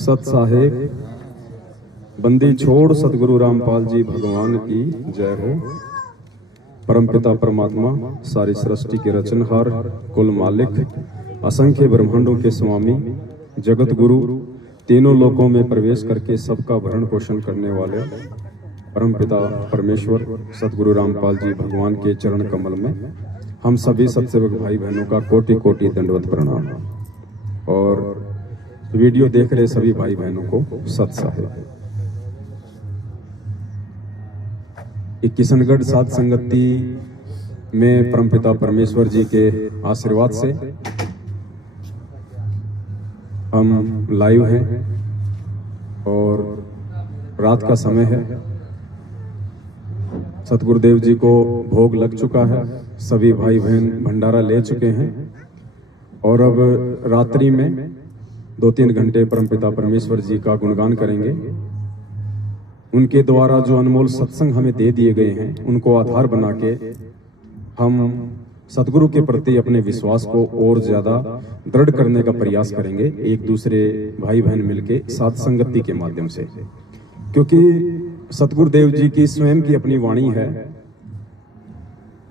सत साहेब बंदी छोड़ सतगुरु रामपाल जी भगवान की जय हो। परमपिता परमात्मा सारी सृष्टि के रचनहार, कुल मालिक, असंख्य ब्रह्मांडों के स्वामी, जगत गुरु, तीनों लोकों में प्रवेश करके सबका भरण पोषण करने वाले परमपिता परमेश्वर सतगुरु रामपाल जी भगवान के चरण कमल में हम सभी सत्सेवक भाई बहनों का कोटि कोटि दंडवत प्रणाम। और वीडियो देख रहे सभी भाई बहनों को सत साहेब। किशनगढ़ साध संगति में परमपिता परमेश्वर जी के आशीर्वाद से हम लाइव हैं और रात का समय है। सतगुरुदेव जी को भोग लग चुका है, सभी भाई बहन भंडारा ले चुके हैं और अब रात्रि में 2-3 घंटे परमपिता परमेश्वर जी का गुणगान करेंगे। उनके द्वारा जो अनमोल सत्संग हमें दे दिए गए हैं उनको आधार बना के हम सतगुरु के प्रति अपने विश्वास को और ज्यादा दृढ़ करने का प्रयास करेंगे, एक दूसरे भाई बहन मिलके साध संगति के माध्यम से। क्योंकि सतगुरुदेव जी की स्वयं की अपनी वाणी है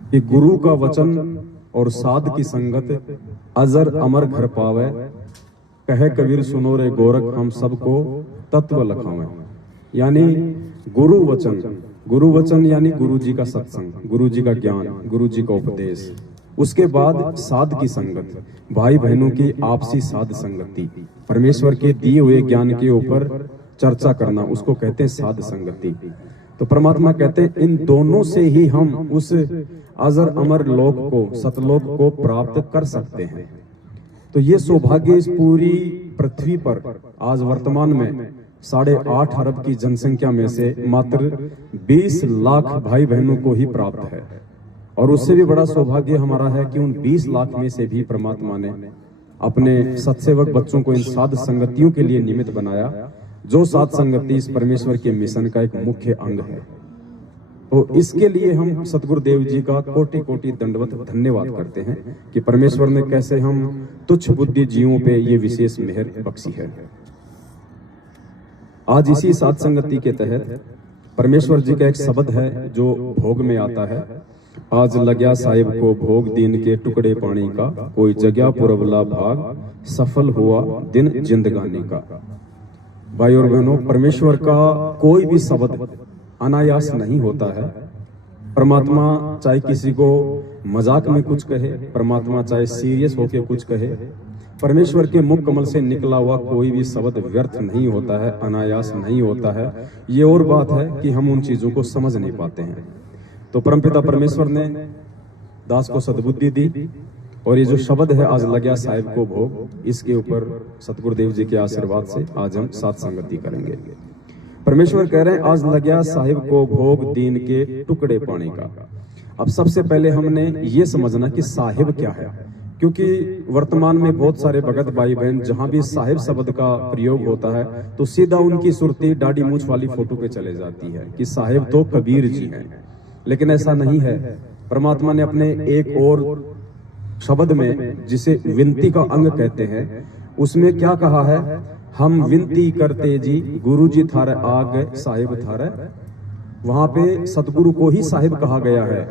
कि गुरु का वचन और साध की संगत अजर अमर घर पावे, कहे कबीर सुनो रे गोरख हम सबको तत्व लखावे। यानी गुरु वचन यानी गुरु जी का सत्संग, गुरु जी का ज्ञान, गुरु जी का उपदेश, उसके बाद साध की संगत, भाई बहनों की आपसी साध संगति, परमेश्वर के दिए हुए ज्ञान के ऊपर चर्चा करना, उसको कहते हैं साध संगति। तो परमात्मा कहते हैं इन दोनों से ही हम उस अजर अमर लोक को, सतलोक को प्राप्त कर सकते हैं। तो ये सौभाग्य इस पूरी पृथ्वी पर आज वर्तमान में 8.5 अरब की जनसंख्या में से मात्र 20 लाख भाई बहनों को ही प्राप्त है। और उससे भी बड़ा सौभाग्य हमारा है कि उन 20 लाख में से भी परमात्मा ने अपने सत्सेवक बच्चों को इन साध संगतियों के लिए निमित्त बनाया, जो साध संगति इस परमेश्वर के मिशन का एक मुख्य अंग है। तो इसके लिए हम सतगुरुदेव जी का कोटि कोटि दंडवत धन्यवाद करते हैं कि परमेश्वर ने कैसे हम तुच्छ बुद्धि जीवों पे ये विशेष मेहर बख्शी है। आज इसी साध संगति के तहत परमेश्वर जी का एक शब्द है जो भोग में आता है। आज लग्या साहिब को भोग दीन के टुकड़े पानी का, कोई जगह पुरबला भाग, सफल हुआ दिन जिंदगानी का। भाई और बहनों, परमेश्वर का कोई भी शब्द अनायास नहीं होता है। परमात्मा चाहे किसी को मजाक में कुछ कहे, परमात्मा चाहे सीरियस होके कुछ कहे, परमेश्वर के मुख कमल से निकला हुआ कोई भी शब्द व्यर्थ नहीं होता है, अनायास नहीं होता है। ये और बात है कि हम उन चीजों को समझ नहीं पाते हैं। तो परमपिता परमेश्वर ने दास को सद्बुद्धि दी और ये जो शब्द है आज लग्या साहिब को भोग, इसके ऊपर सतगुरुदेव जी के आशीर्वाद से आज हम साध संगति करेंगे। परमेश्वर कह रहे हैं आज लग्या साहिब को भोग दीन के टुकड़े पानी का। अब सबसे पहले हमने ये समझना कि साहिब क्या है, क्योंकि वर्तमान में बहुत सारे भगत भाई बहन जहां भी साहिब शब्द का प्रयोग होता है तो सीधा उनकी सुरती दाढ़ी मूछ वाली फोटो पे चले जाती है कि साहिब तो कबीर जी हैं। लेकिन ऐसा नहीं है। परमात्मा ने अपने एक और शब्द में, जिसे विनती का अंग कहते हैं, उसमें क्या कहा है, हम विनती करते जी गुरु जी थारे आगे साहिब थारे। वहां पे सतगुरु को ही साहिब कहा गया है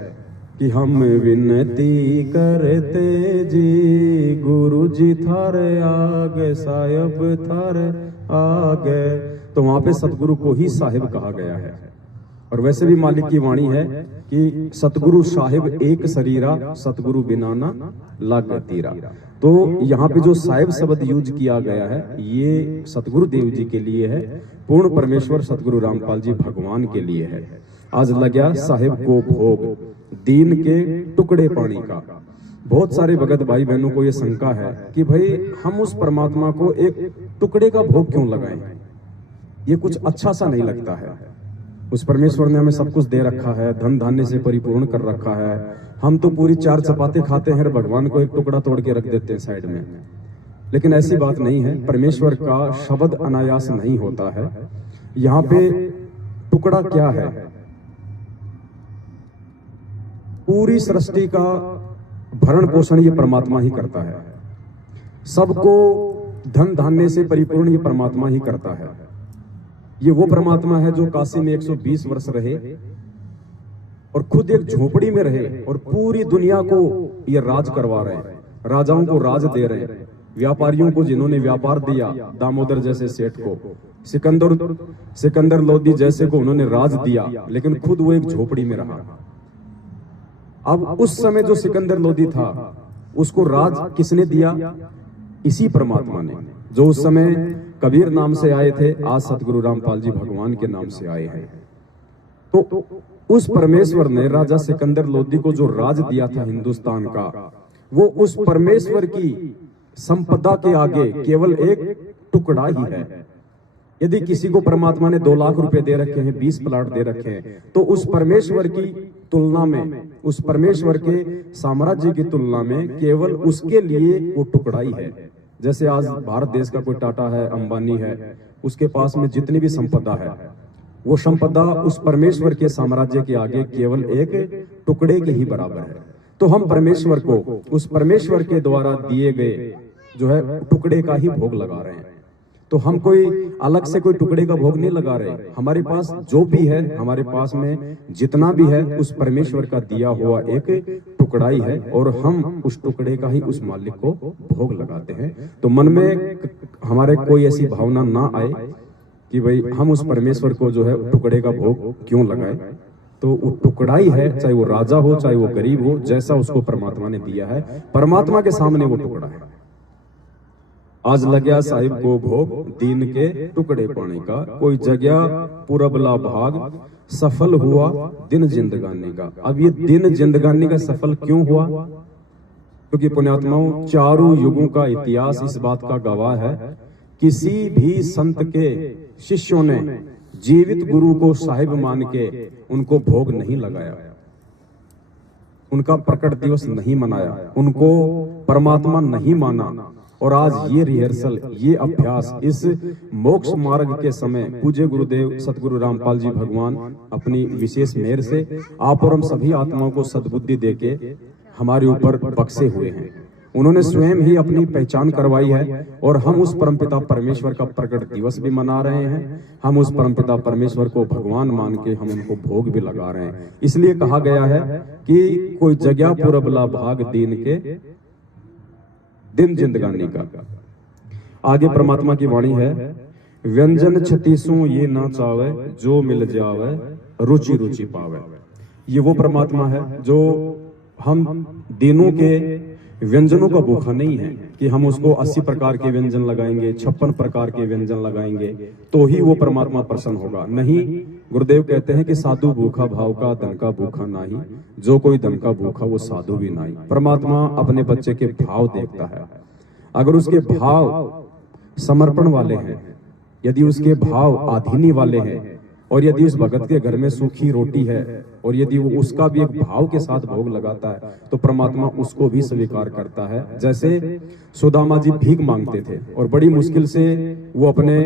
कि हम विनती करते जी गुरु जी थारे आगे साहिब थारे आगे। तो वहां पे सतगुरु को ही साहिब कहा गया है। और वैसे भी मालिक की वाणी है कि सतगुरु साहिब एक शरीरा, सतगुरु बिना ना लाग तीरा। तो यहाँ पे जो साहिब शब्द यूज किया गया है ये सतगुरु देव जी के लिए है, पूर्ण परमेश्वर सतगुरु रामपाल जी भगवान के लिए है। आज लग्या साहिब को भोग दीन के टुकड़े पानी का। बहुत सारे भगत भाई बहनों को ये शंका है कि भाई हम उस परमात्मा को एक टुकड़े का भोग क्यों लगाएं, ये कुछ अच्छा सा नहीं लगता है। उस परमेश्वर ने हमें सब कुछ दे रखा है, धन धान्य से परिपूर्ण कर रखा है, हम तो पूरी 4 चपाती खाते हैं, भगवान को एक टुकड़ा तोड़ के रख देते हैं साइड में। लेकिन ऐसी बात नहीं है। परमेश्वर का शब्द अनायास नहीं होता है। यहाँ पे टुकड़ा क्या है, पूरी सृष्टि का भरण पोषण ये परमात्मा ही करता है। सबको धन धान्य से परिपूर्ण ये परमात्मा ही करता है। ये वो परमात्मा है जो काशी में 120 वर्ष रहे और खुद एक झोपड़ी में रहे और पूरी दुनिया को ये राज करवा रहे हैं, राजाओं को राज दे रहे हैं, व्यापारियों को जिन्होंने व्यापार दिया, दामोदर जैसे सेठ को, सिकंदर लोदी जैसे को उन्होंने राज दिया, लेकिन खुद वो एक झोपड़ी में रहा। अब उस समय जो सिकंदर लोदी था उसको राज किसने दिया? इसी परमात्मा ने, जो उस समय कबीर नाम से आए थे, आज सतगुरु रामपाल जी भगवान के नाम से आए हैं। तो उस परमेश्वर ने राजा सिकंदर लोदी को जो राज दिया था हिंदुस्तान का, वो उस परमेश्वर की संपदा के आगे केवल एक टुकड़ा ही है। यदि किसी को परमात्मा ने 2 लाख रुपए दे रखे हैं, 20 प्लाट दे रखे हैं, तो उस परमेश्वर की तुलना में, उस परमेश्वर के साम्राज्य की तुलना में केवल उसके लिए वो टुकड़ा ही है। जैसे आज भारत देश का कोई टाटा है, अंबानी है, उसके पास में जितनी भी संपदा है, वो संपदा उस परमेश्वर के साम्राज्य के आगे केवल एक टुकड़े के ही बराबर है। तो हम परमेश्वर को उस परमेश्वर के द्वारा दिए गए जो है टुकड़े का ही भोग लगा रहे हैं। तो हम कोई अलग से कोई टुकड़े का भोग नहीं लगा रहे। हमारे पास जो भी है, हमारे पास में जितना भी है, उस परमेश्वर का दिया हुआ एक टुकड़ा ही है और हम उस टुकड़े का ही उस मालिक को भोग लगाते हैं। तो मन में हमारे कोई ऐसी भावना ना आए कि भाई हम उस परमेश्वर को जो है टुकड़े का भोग क्यों लगाए। तो वो टुकड़ा ही है, चाहे वो राजा हो, चाहे वो गरीब हो, जैसा उसको परमात्मा ने दिया है, परमात्मा के सामने वो टुकड़ा है। आज लग्या साहिब को भोग दीन के टुकड़े पाने का, कोई जगह पूरबला भाग सफल हुआ दिन जिंदगानी का। अब ये दिन जिंदगानी का सफल क्यों हुआ? क्योंकि पुण्यात्माओं, चारों युगों का इतिहास इस बात का गवाह है, किसी भी संत के शिष्यों ने जीवित गुरु को साहिब मान के उनको भोग नहीं लगाया, उनका प्रकट दिवस नहीं मनाया, उनको परमात्मा नहीं माना। और आज ये रिहर्सल, ये अभ्यास इस मोक्ष मार्ग के समय पूज्य गुरुदेव सतगुरु रामपाल जी भगवान अपनी विशेष मेहर से आप और हम सभी आत्माओं को सद्बुद्धि देके हमारे ऊपर बख्शे हुए हैं। उन्होंने स्वयं ही अपनी पहचान करवाई है और हम उस परमपिता परमेश्वर का प्रकट दिवस भी मना रहे हैं। हम उस परमपिता परमेश्वर को भगवान मान के हम उनको भोग भी लगा रहे हैं। इसलिए कहा गया है कि कोई जगह पूरबला भाग दीन के दिन जिंदगानी का। आगे परमात्मा की वाणी है, व्यंजन 36 ये ना चावे, जो मिल जावे रुचि रुचि पावे। ये वो परमात्मा है जो हम दिनों के व्यंजनों का भूखा नहीं है कि हम उसको 80 प्रकार के व्यंजन लगाएंगे, 56 प्रकार के व्यंजन लगाएंगे तो ही वो परमात्मा प्रसन्न होगा। नहीं, गुरुदेव कहते हैं कि साधु भूखा भाव का, धन का भूखा नहीं, जो कोई धन का भूखा वो साधु भी नहीं। परमात्मा अपने बच्चे के भाव देखता है। अगर उसके भाव समर्पण वाले हैं, यदि उसके भाव आधीनी वाले हैं, और यदि उस भगत के घर में सूखी रोटी है और यदि वो उसका भी एक भाव के साथ भोग लगाता है, तो परमात्मा उसको भी स्वीकार करता है। जैसे सुदामा जी भीख मांगते थे और बड़ी मुश्किल से वो अपने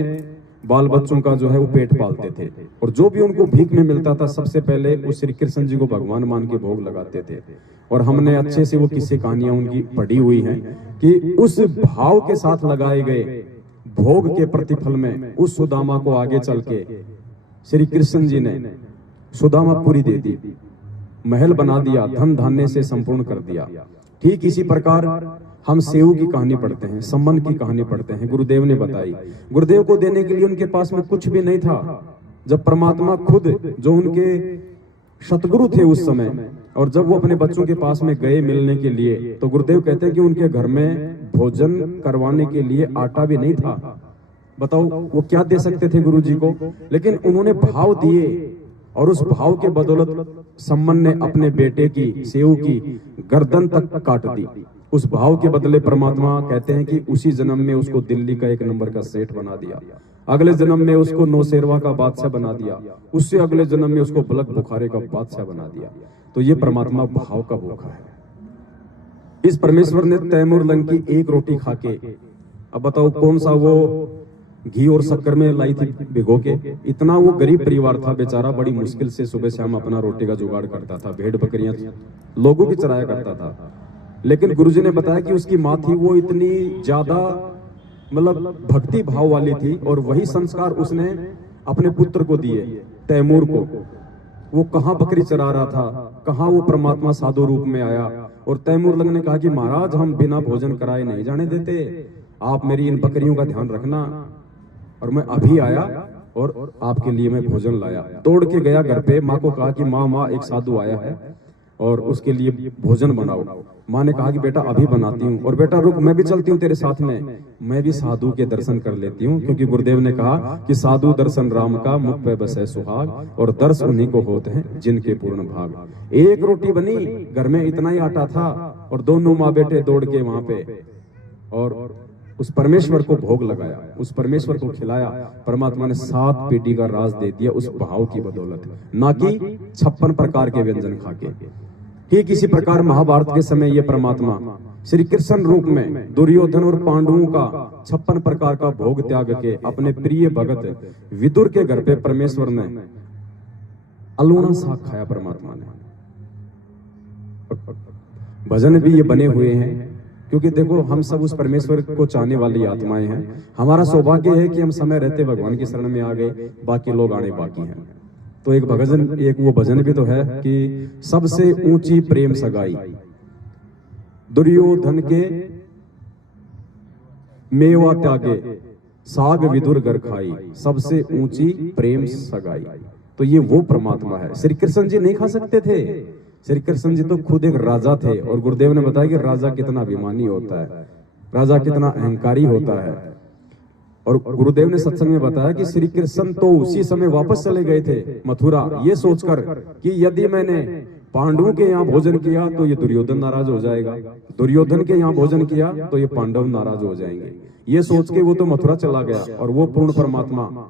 बाल बच्चों का जो है वो पेट पालते थे, और जो भी उनको भीख में मिलता था सबसे पहले वो श्री कृष्ण जी को भगवान मान के भोग लगाते थे। और हमने अच्छे से वो किस्से कहानियां उनकी पढ़ी हुई हैं कि उस भाव के साथ लगाए गए भोग के प्रतिफल में उस सुदामा को आगे चल के श्री कृष्ण जी ने सुदामापुरी दे दी, महल बना दिया, धन धान्य से संपूर्ण कर दिया। ठीक इसी प्रकार हम सेऊ की कहानी पढ़ते हैं, संबंध की कहानी पढ़ते हैं। गुरुदेव ने बताई, गुरुदेव को देने के लिए उनके पास में कुछ भी नहीं था। जब परमात्मा खुद जो उनके सतगुरु थे उस समय, और जब वो अपने बच्चों के पास में गए मिलने के लिए, तो गुरुदेव कहते हैं कि उनके घर में भोजन करवाने के लिए आटा भी नहीं था। बताओ वो क्या दे सकते थे गुरु जी को, लेकिन उन्होंने भाव दिए और उस भाव के बदौलत सम्मन ने अपने बेटे की, सेऊ की गर्दन तक काट दी। उस भाव के बदले परमात्मा कहते हैं कि उसी जन्म में उसको दिल्ली का 1 नंबर का सेठ बना दिया, अगले जन्म में उसको नौशेरवा का बादशाह बना दिया, उससे अगले जन्म में उसको बलक बुखारे का बादशाह बना दिया। तो ये परमात्मा भाव का भूखा है। इस परमेश्वर ने तैमूर लंग की 1 रोटी खा के, अब बताओ कौन सा वो घी और शक्कर में लाई थी भिगो के, इतना वो गरीब परिवार था बेचारा, बड़ी मुश्किल से सुबह शाम अपना रोटी का जुगाड़ करता था, भेड़ बकरियां लोगों की चराया करता था। लेकिन गुरुजी ने बताया कि उसकी माँ थी वो इतनी ज्यादा मतलब भक्ति भाव वाली थी, और वही संस्कार उसने अपने पुत्र को दिए, तैमूर को। वो कहाँ बकरी चरा रहा था, कहाँ वो परमात्मा साधु रूप में आया, और तैमूर लंग ने कहा कि महाराज हम बिना भोजन कराए नहीं जाने देते, आप मेरी इन बकरियों का ध्यान रखना। और मैं अभी आया और आपके लिए मैं भोजन लाया। दौड़ के गया घर पे, माँ को कहा कि माँ एक साधु आया है और उसके लिए भोजन बनाओ। माँ ने कहा कि बेटा अभी बनाती हूँ, और बेटा रुक मैं भी चलती हूँ तेरे साथ में, मैं भी साधु के दर्शन कर लेती हूँ, क्योंकि गुरुदेव ने कहा कि साधु दर्शन राम का मुख पे बसे सुहाग, और दर्श उन्हीं को होते हैं जिनके पूर्ण भाग। एक रोटी बनी, घर में इतना ही आटा था, और दोनों माँ बेटे दौड़ के वहां पे और उस परमेश्वर को भोग लगाया, उस परमेश्वर को खिलाया। परमात्मा ने 7 पेटी का राज दे दिया उस भाव की बदौलत, ना कि 56 प्रकार के व्यंजन खाके। कि किसी प्रकार महाभारत के समय ये परमात्मा श्री कृष्ण रूप में दुर्योधन और पांडवों का 56 प्रकार का भोग त्याग के अपने प्रिय भगत विदुर के घर पे परमेश्वर ने अलूना साग खाया। परमात्मा ने भजन भी ये बने हुए हैं, क्योंकि देखो हम सब उस परमेश्वर को चाहने वाली आत्माएं हैं। हमारा सौभाग्य है कि हम समय रहते भगवान की शरण में आ गए, बाकी लोग आने बाकी हैं। तो एक वो भजन भी तो है कि सबसे ऊंची प्रेम सगाई दुर्योधन के मेवा त्यागे साग विदुर घर खाई, सबसे ऊंची प्रेम सगाई। तो ये वो परमात्मा है। श्री कृष्ण जी नहीं खा सकते थे, श्री कृष्ण जी तो खुद एक राजा थे, और गुरुदेव ने बताया कि राजा कितना अभिमानी होता है, राजा कितना अहंकारी होता है। और गुरुदेव ने सत्संग में बताया कि श्री कृष्ण तो उसी समय वापस चले गए थे मथुरा, ये सोचकर कि यदि मैंने पांडवों के यहाँ भोजन किया तो ये दुर्योधन नाराज हो जाएगा, दुर्योधन के यहाँ भोजन किया तो ये पांडव नाराज हो जाएंगे। ये सोच के वो तो मथुरा चला गया, और वो पूर्ण परमात्मा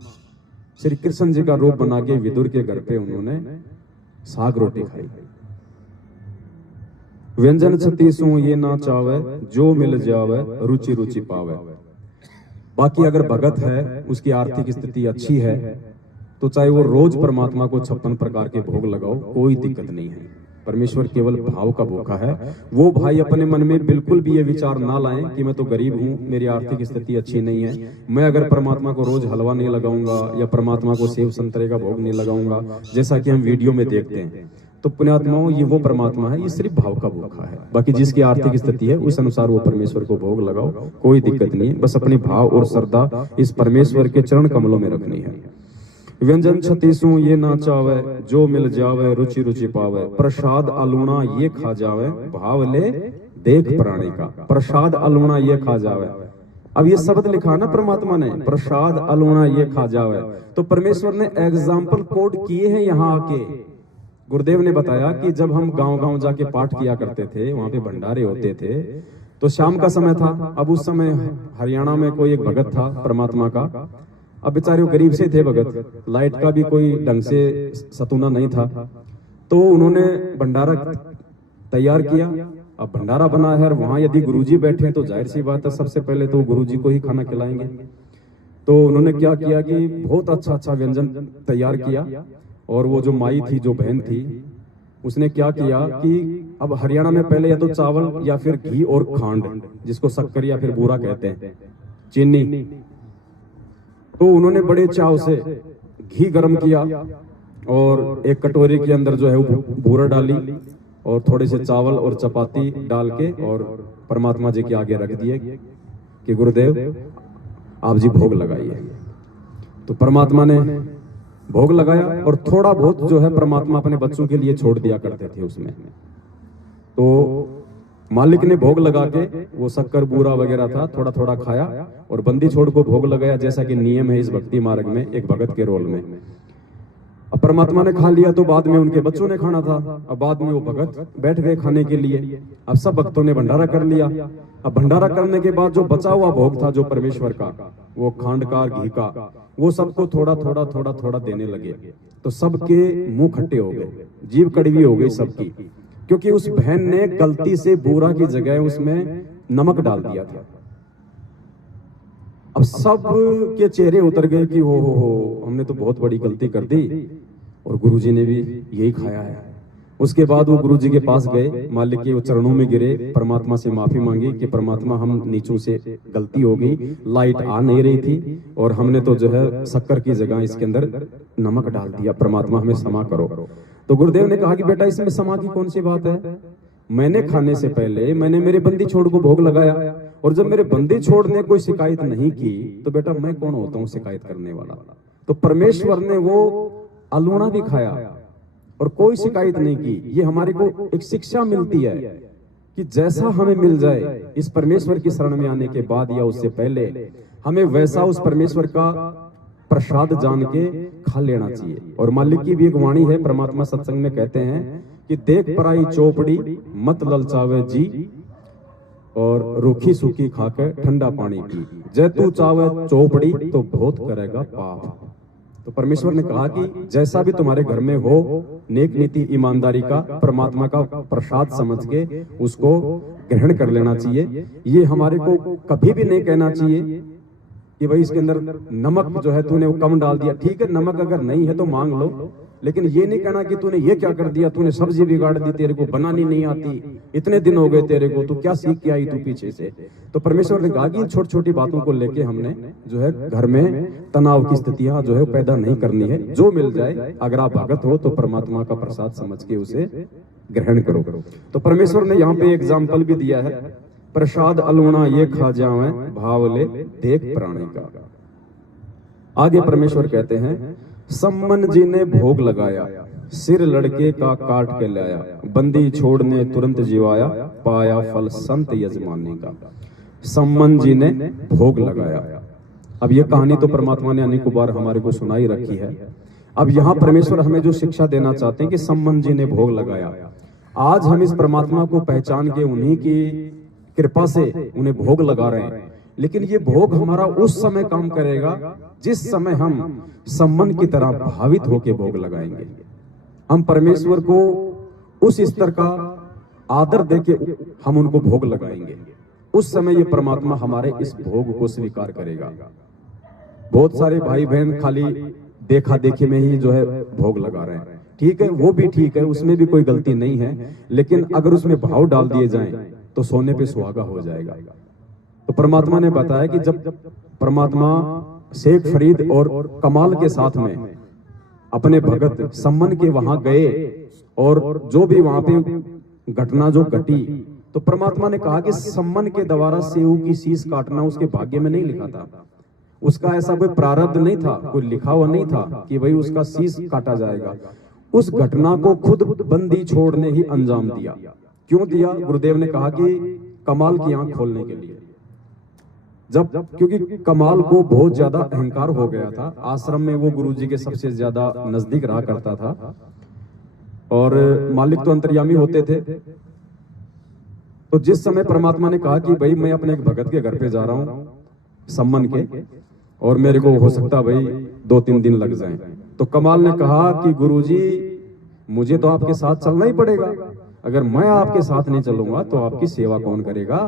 श्री कृष्ण जी का रूप बना के विदुर के घर पे उन्होंने साग रोटी खाई। व्यंजन 36 ये ना चावे, जो मिल जावे रुचि रुचि पावे। बाकी अगर भगत है, उसकी आर्थिक स्थिति अच्छी है, तो चाहे वो रोज परमात्मा को 56 प्रकार के भोग लगाओ, कोई दिक्कत नहीं है। परमेश्वर केवल भाव का भूखा है। वो भाई अपने मन में बिल्कुल भी ये विचार ना लाएं कि मैं तो गरीब हूँ, मेरी आर्थिक स्थिति अच्छी नहीं है, मैं अगर परमात्मा को रोज हलवा नहीं लगाऊंगा या परमात्मा को सेब संतरे का भोग नहीं लगाऊंगा, जैसा कि हम वीडियो में देखते हैं, तो पुण्यात्माओं ये वो परमात्मा है, ये सिर्फ भाव का भूखा है। बाकी जिसकी आर्थिक स्थिति है उस अनुसार वो परमेश्वर को भोग लगाओ, कोई दिक्कत नहीं है। बस अपनी भाव और श्रद्धा इस परमेश्वर के चरण कमलों में रखनी है। व्यंजन 36 ये ना चावे, जो मिल जावे रुचि रुचि पावे। प्रसाद अलूना ये खा जावे, भाव ले देख प्राणी का। प्रसाद अलूना ये खा जावे। अब ये शब्द लिखा ना परमात्मा ने, प्रसाद अलूना ये खा जावे, तो परमेश्वर ने एग्जाम्पल कोड किए हैं यहाँ आके। गुरुदेव ने बताया कि जब हम गांव-गांव जाके पाठ किया करते थे, वहां पे भंडारे होते थे, तो शाम का समय था। अब उस समय हरियाणा में कोई एक भगत था परमात्मा का। अब बेचारे गरीब से थे भगत, लाइट का भी कोई ढंग से सतूना नहीं था, तो उन्होंने भंडारा तैयार किया। अब भंडारा बना है और वहां यदि गुरुजी बैठे हैं तो जाहिर सी बात है सबसे पहले तो गुरुजी को ही खाना खिलाएंगे। तो उन्होंने क्या किया कि बहुत अच्छा व्यंजन तैयार किया, और वो जो माई थी, जो बहन थी, उसने क्या किया कि अब हरियाणा में पहले या तो चावल या फिर घी और खांड, जिसको शक्कर या फिर बूरा कहते हैं, चीनी, तो उन्होंने बड़े चाव से घी गर्म किया और एक कटोरी के अंदर जो है वो बूरा डाली और थोड़े से चावल और चपाती डाल के और परमात्मा जी के आगे रख दिए कि गुरुदेव आप जी भोग लगाइए। तो परमात्मा ने भोग लगाया और थोड़ा बहुत जो है परमात्मा अपने बच्चों के लिए छोड़ दिया करते थे उसमें। तो मालिक ने भोग लगा के वो शक्कर बूरा वगैरह था थोड़ा थोड़ा खाया और बंदी छोड़ को भोग लगाया, जैसा कि नियम है इस भक्ति मार्ग में एक भगत के रोल में। अब परमात्मा ने खा लिया तो बाद में उनके बच्चों ने खाना था। अब बाद में वो भगत बैठ गए खाने के लिए। अब सब भक्तों ने भंडारा कर लिया। अब भंडारा करने के बाद जो बचा हुआ भोग था जो परमेश्वर का, वो खांड का घी का, वो सबको थोड़ा थोड़ा देने लगे। तो सबके मुंह खट्टे हो गए, जीभ कड़वी हो गई सबकी, क्योंकि उस बहन ने गलती से बूरा की जगह उसमें नमक डाल दिया था। अब सब के चेहरे उतर गए कि हो हमने तो बहुत बड़ी गलती कर दी और गुरुजी ने भी यही खाया है। उसके बाद वो गुरु जी के पास गए, मालिक के चरणों में गिरे, परमात्मा से माफी मांगी कि परमात्मा हम नीचों से गलती हो गई, लाइट आ नहीं रही थी और हमने तो जो है शक्कर की जगह इसके अंदर नमक डाल दिया, परमात्मा हमें क्षमा करो। तो गुरुदेव ने कहा कि बेटा इसमें क्षमा की कौन सी बात है, मैंने खाने से पहले मैंने मेरे बंदी छोड़ को भोग लगाया और जब मेरे बंदी छोड़ ने कोई शिकायत नहीं की तो बेटा मैं कौन होता हूं शिकायत करने वाला। तो परमेश्वर ने वो अलूणा भी खाया और कोई शिकायत नहीं की। ये हमारे को एक शिक्षा मिलती है कि जैसा हमें मिल जाए इस परमेश्वर की शरण में आने के बाद या उससे पहले हमें वैसा उस परमेश्वर का प्रसाद जान के खा लेना चाहिए। और मालिक की भी एक वाणी है, परमात्मा सत्संग में कहते हैं कि देख पराई चौपड़ी मत ललचावे जी और रूखी सूखी खाकर ठंडा पानी पी, जय तू चावे चौपड़ी तो बहुत करेगा पाप। तो परमेश्वर ने कहा कि जैसा भी तुम्हारे घर में हो नेक नीति ईमानदारी का परमात्मा का प्रसाद समझ के उसको ग्रहण कर लेना चाहिए। ये हमारे को कभी भी नहीं कहना चाहिए कि भाई इसके अंदर नमक जो है तूने वो कम डाल दिया, ठीक है नमक अगर नहीं है तो मांग लो, लेकिन ये नहीं कहना कि तूने ये क्या कर दिया, तूने सब्जी बिगाड़ दी, तेरे को बनानी नहीं आती, इतने दिन हो गए तेरे को, तू क्या सीख के आई तू पीछे से। तो परमेश्वर ने कहा कि छोटी छोटी बातों को लेके हमने जो है घर में तनाव की स्थितियां जो है पैदा नहीं करनी है। जो मिल जाए अगर आप भगत हो तो परमात्मा का प्रसाद समझ के उसे ग्रहण करो। तो परमेश्वर ने यहाँ पे एग्जाम्पल भी दिया है, प्रसाद अलूणा ये खा जावे भाव ले देख प्राणी का। आगे परमेश्वर कहते हैं सम्मन जी ने भोग लगाया, सिर लड़के का काट के लाया, बंदी छोड़ने तुरंत जीवाया, पाया फल संत यजमानी का। सम्मन जी ने भोग लगाया। अब ये कहानी तो परमात्मा ने अनेकों बार हमारे को सुनाई रखी है। अब यहाँ परमेश्वर हमें जो शिक्षा देना चाहते हैं कि सम्मन जी ने भोग लगाया। आज हम इस परमात्मा को पहचान के उन्हीं की कृपा से उन्हें भोग लगा रहे हैं, लेकिन ये भोग हमारा उस समय काम करेगा जिस समय हम सम्मन की तरह भावित होकर भोग लगाएंगे। हम परमेश्वर को उस स्तर का आदर देके हम उनको भोग लगाएंगे, उस समय ये परमात्मा हमारे इस भोग को स्वीकार करेगा। बहुत सारे भाई बहन खाली देखा देखी में ही जो है भोग लगा रहे हैं, ठीक है वो भी ठीक है, उसमें भी कोई गलती नहीं है, लेकिन अगर उसमें भाव डाल दिए जाएं तो सोने पे सुहागा हो जाएगा। तो परमात्मा ने बताया कि जब परमात्मा शेख फरीद और कमाल के साथ में अपने भगत सम्मन के वहां गए और जो भी वहां पे घटना जो घटी, तो परमात्मा ने कहा कि सम्मन के द्वारा सेऊ की शीश काटना उसके भाग्य में नहीं लिखा था, उसका ऐसा कोई प्रारब्ध नहीं था, कोई लिखा हुआ नहीं था कि भाई उसका शीश काटा जाएगा। उस घटना को खुद बंदी छोड़ ने ही अंजाम दिया। क्यों दिया? गुरुदेव ने कहा कि कमाल की आंख खोलने के लिए। जब क्योंकि कमाल को बहुत ज्यादा अहंकार हो गया था, आश्रम में वो गुरुजी के सबसे ज्यादा नजदीक रहा करता था और मालिक तो अंतर्यामी होते थे। तो जिस समय परमात्मा ने कहा कि भाई मैं अपने एक भगत के घर पे जा रहा हूं सम्मन के, और मेरे को हो सकता भाई 2-3 दिन लग जाएं, तो कमाल ने कहा कि गुरुजी मुझे तो आपके साथ चलना ही पड़ेगा, अगर मैं आपके साथ नहीं चलूंगा तो आपकी सेवा कौन करेगा,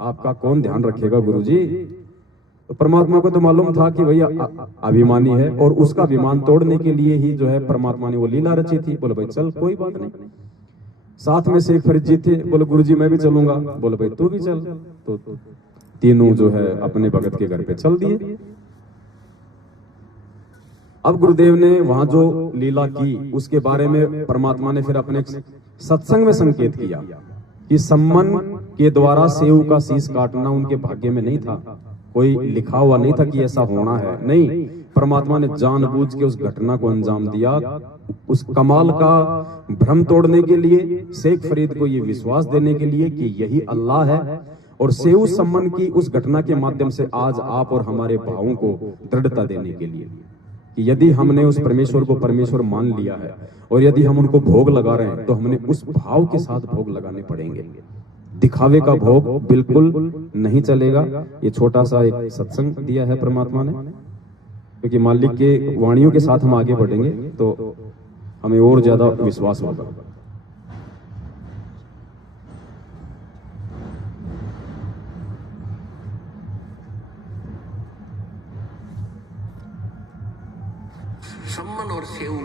आपका कौन ध्यान रखेगा गुरुजी। तो परमात्मा को तो मालूम था कि भैया अभिमानी है और उसका अभिमान तोड़ने के लिए ही जो है परमात्मा ने वो लीला रची थी। बोले भाई चल कोई बात नहीं। साथ में शेख फरीद जी थे, बोले गुरुजी मैं भी चलूंगा, बोले भाई तू भी चल। तो तीनों जो है अपने भगत के घर पे चल दिए। अब गुरुदेव ने वहां जो लीला की उसके बारे में परमात्मा ने फिर अपने सत्संग में संकेत किया कि सम्मन के द्वारा सेऊ का शीश काटना उनके भाग्य में नहीं था, कोई लिखा हुआ नहीं था कि ऐसा होना है, नहीं, परमात्मा ने जानबूझ के उस घटना को अंजाम दिया। उस कमाल का भ्रम तोड़ने के लिए, शेख फरीद को ये विश्वास देने के लिए कि यही अल्लाह है, और सेऊ सम्मन की उस घटना के माध्यम से आज आप और हमारे भावों को दृढ़ता देने के लिए कि यदि हमने उस परमेश्वर को परमेश्वर मान लिया है और यदि हम उनको भोग लगा रहे हैं तो हमने उस भाव के साथ भोग लगाने पड़ेंगे। दिखावे का भोग बिल्कुल नहीं चलेगा। ये छोटा सा एक सत्संग दिया है परमात्मा ने, क्योंकि मालिक के वाणियों के साथ हम आगे बढ़ेंगे तो हमें और ज्यादा विश्वास होगा। सम्मन और सेऊ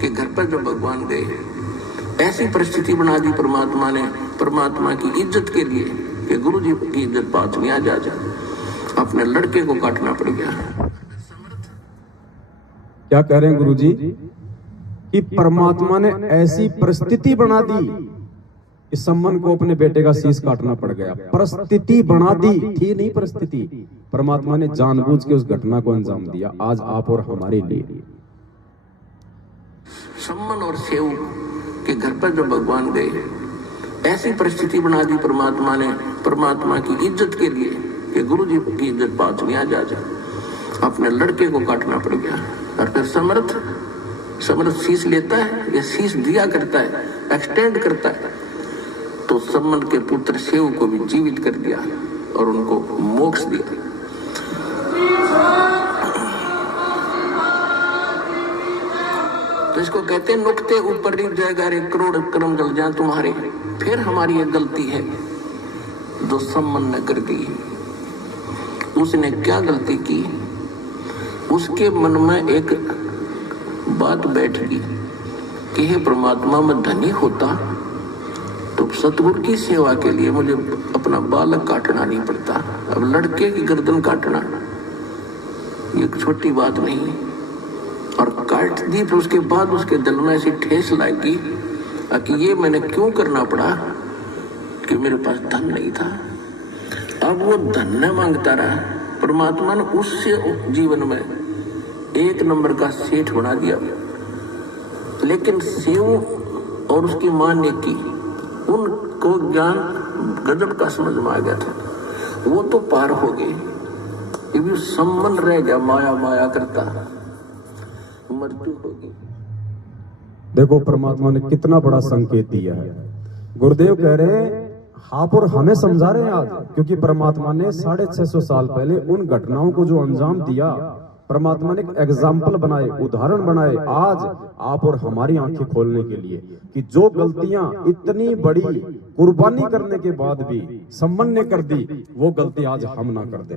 के घर पर जब भगवान गए ऐसी परिस्थिति बना दी परमात्मा ने, परमात्मा की इज्जत के लिए कि गुरु जी की इज्जत बात नहीं आ जाए, अपने लड़के को काटना पड़ गया। क्या कह रहे हैं गुरु जी कि परमात्मा ने ऐसी परिस्थिति बना दी, इस संबंध को अपने बेटे का शीश काटना पड़ गया। परिस्थिति बना दी थी, नहीं परिस्थिति, परमात्मा ने जानबूझ के उस घटना को अंजाम दिया आज आप और हमारे लिए। सम्मन और सेव के घर पर जब भगवान गए, ऐसी परिस्थिति बना दी परमात्मा ने, परमात्मा की इज्जत के लिए कि गुरु जी की इज्जत बात नहीं आ जाए, अपने लड़के को काटना पड़ गया। और फिर समर्थ शीश लेता है, ये शीश दिया करता है, एक्सटेंड करता है, तो सम्मन के पुत्र सेव को भी जीवित कर दिया और उनको मोक्ष दिया। तो इसको कहते हैं नुक्ते ऊपर गिर जाएगा, रे करोड़ कर्म जल जाए तुम्हारे। फिर हमारी एक गलती है जो सम्मन ने कर दी। उसने क्या गलती की, उसके मन में एक बात बैठ गई कि हे परमात्मा, मैं धनी होता तो सतगुरु की सेवा के लिए मुझे अपना बालक काटना नहीं पड़ता, अब लड़के की गर्दन काटना ये छोटी बात नहीं। और काट दी, फिर उसके बाद उसके दिल में ऐसी ठेस लाएगी कि ये मैंने क्यों करना पड़ा कि मेरे पास धन नहीं था। अब वो धन न मांगता रहा, परमात्मा ने उससे जीवन में एक नंबर का सेठ बना दिया। लेकिन सेव और उसकी मां ने की, उनको ज्ञान गजब का समझ में आ गया था, वो तो पार हो गए, ये भी सम्मन रह गया, माया माया करता, मृत्यु होगी। देखो परमात्मा ने कितना बड़ा संकेत दिया है। गुरुदेव कह रहे हैं आप और हमें समझा रहे हैं आज, क्योंकि परमात्मा ने 650 साल पहले उन घटनाओं को जो अंजाम दिया, परमात्मा ने एक एग्जाम्पल बनाए, उदाहरण बनाए आज आप और हमारी आंखें खोलने के लिए कि जो गलतियां इतनी बड़ी कुर्बानी करने के बाद भी सम्मन ने कर दी, वो गलती आज हम ना कर दें।